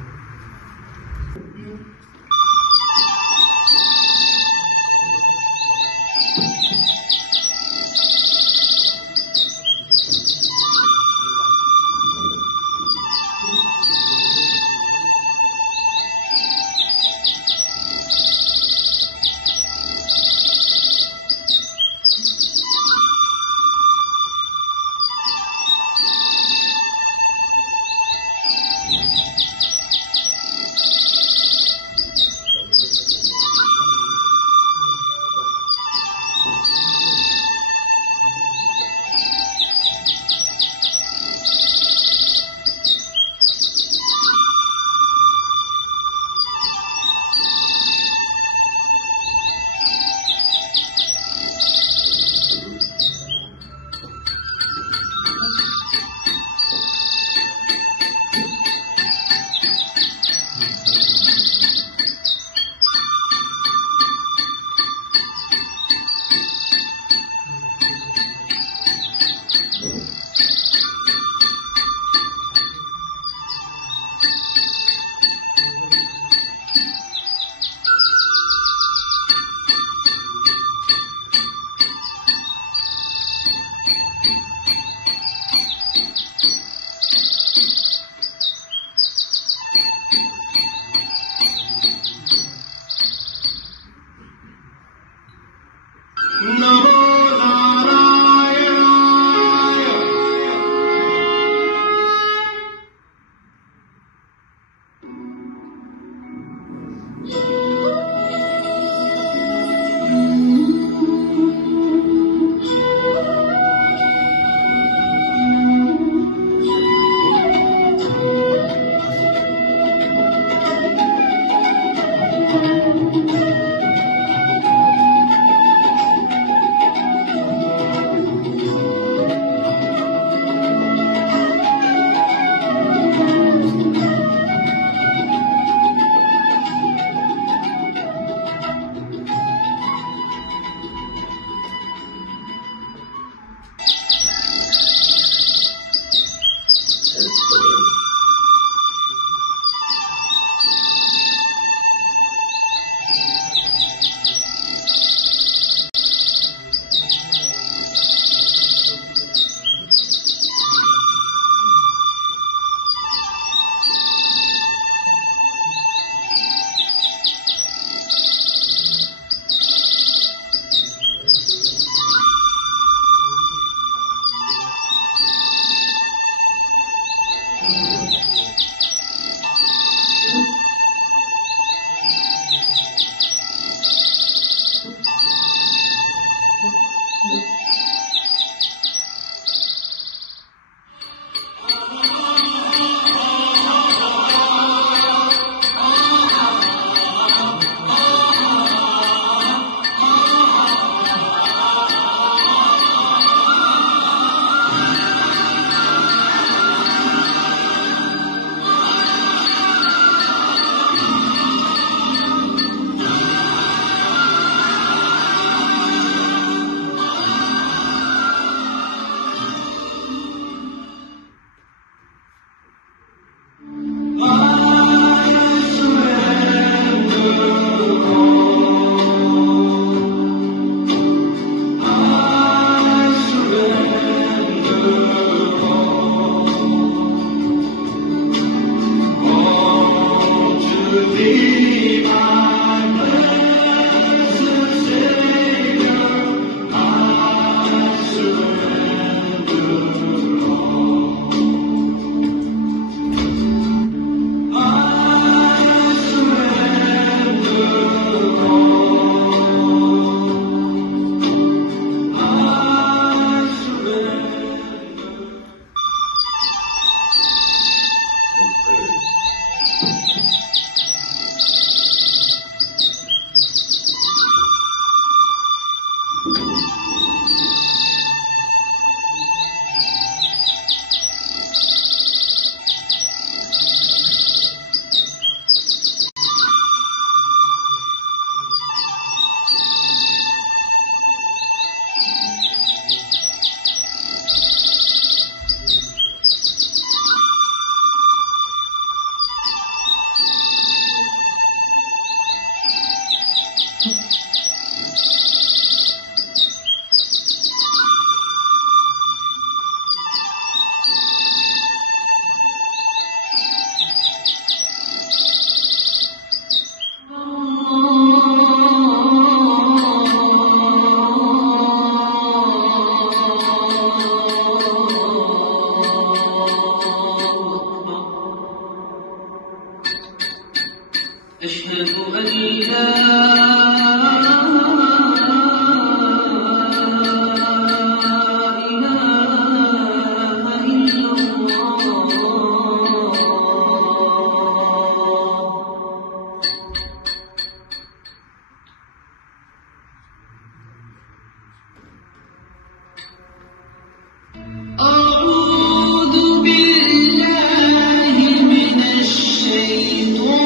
أعوذ بالله من الشيطان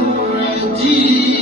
الرجيم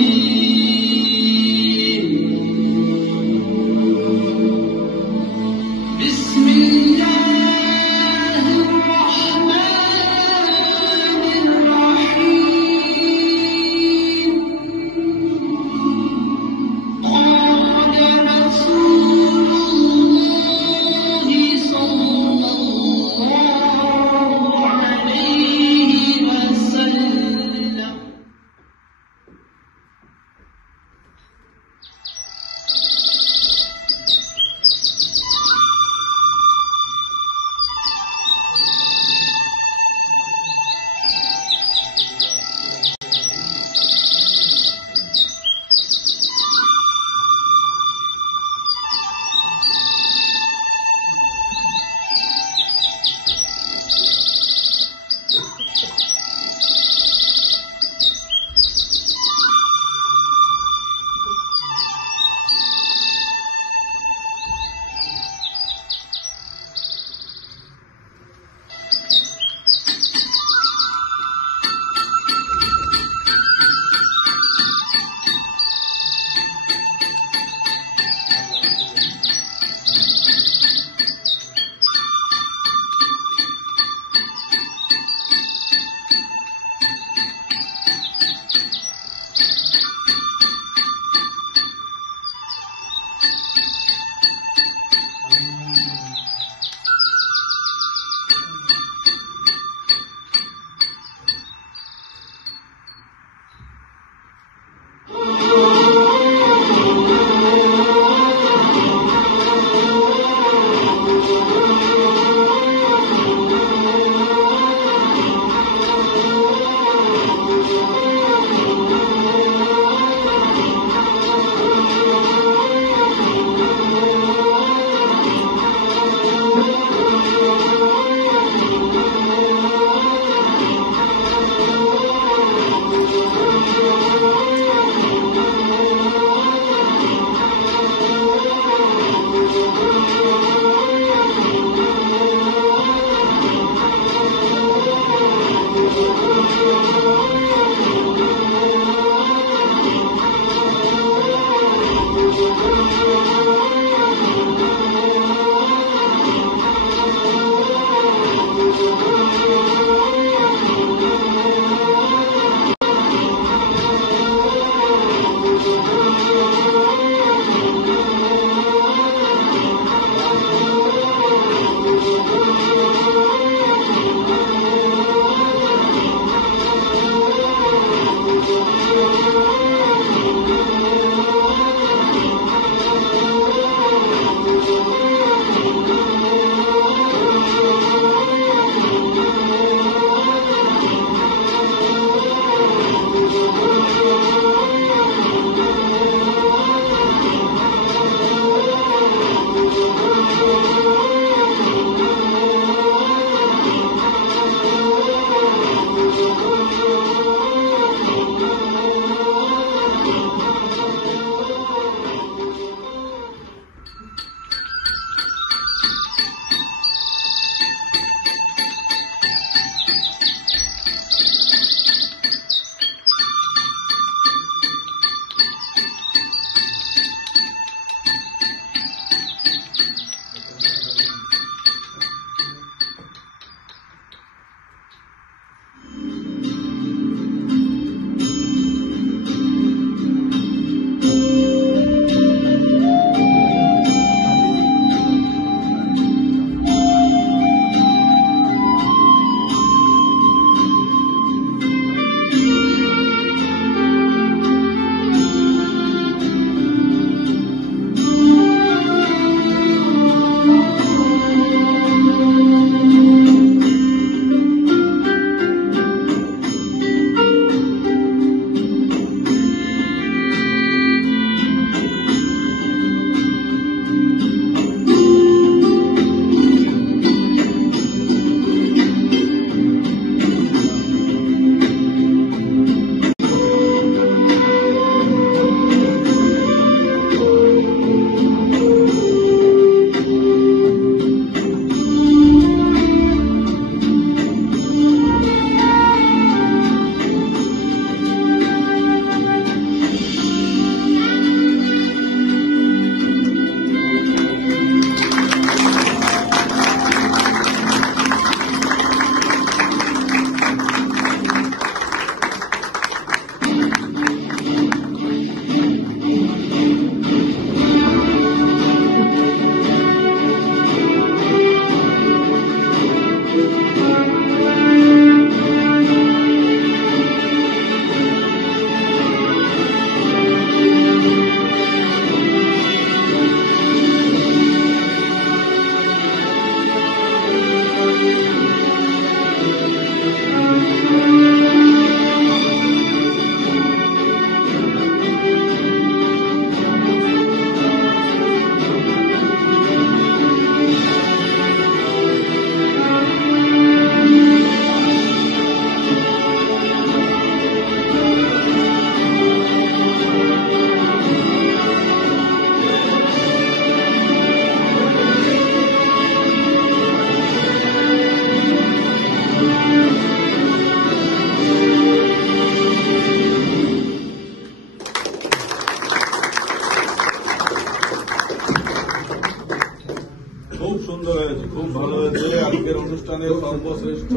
খুব ভালো হয়েছে। আজকের অনুষ্ঠানের সর্বশ্রেষ্ঠ,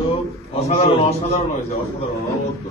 অসাধারণ, অসাধারণ হয়েছে, অসাধারণ, অনবদ্য।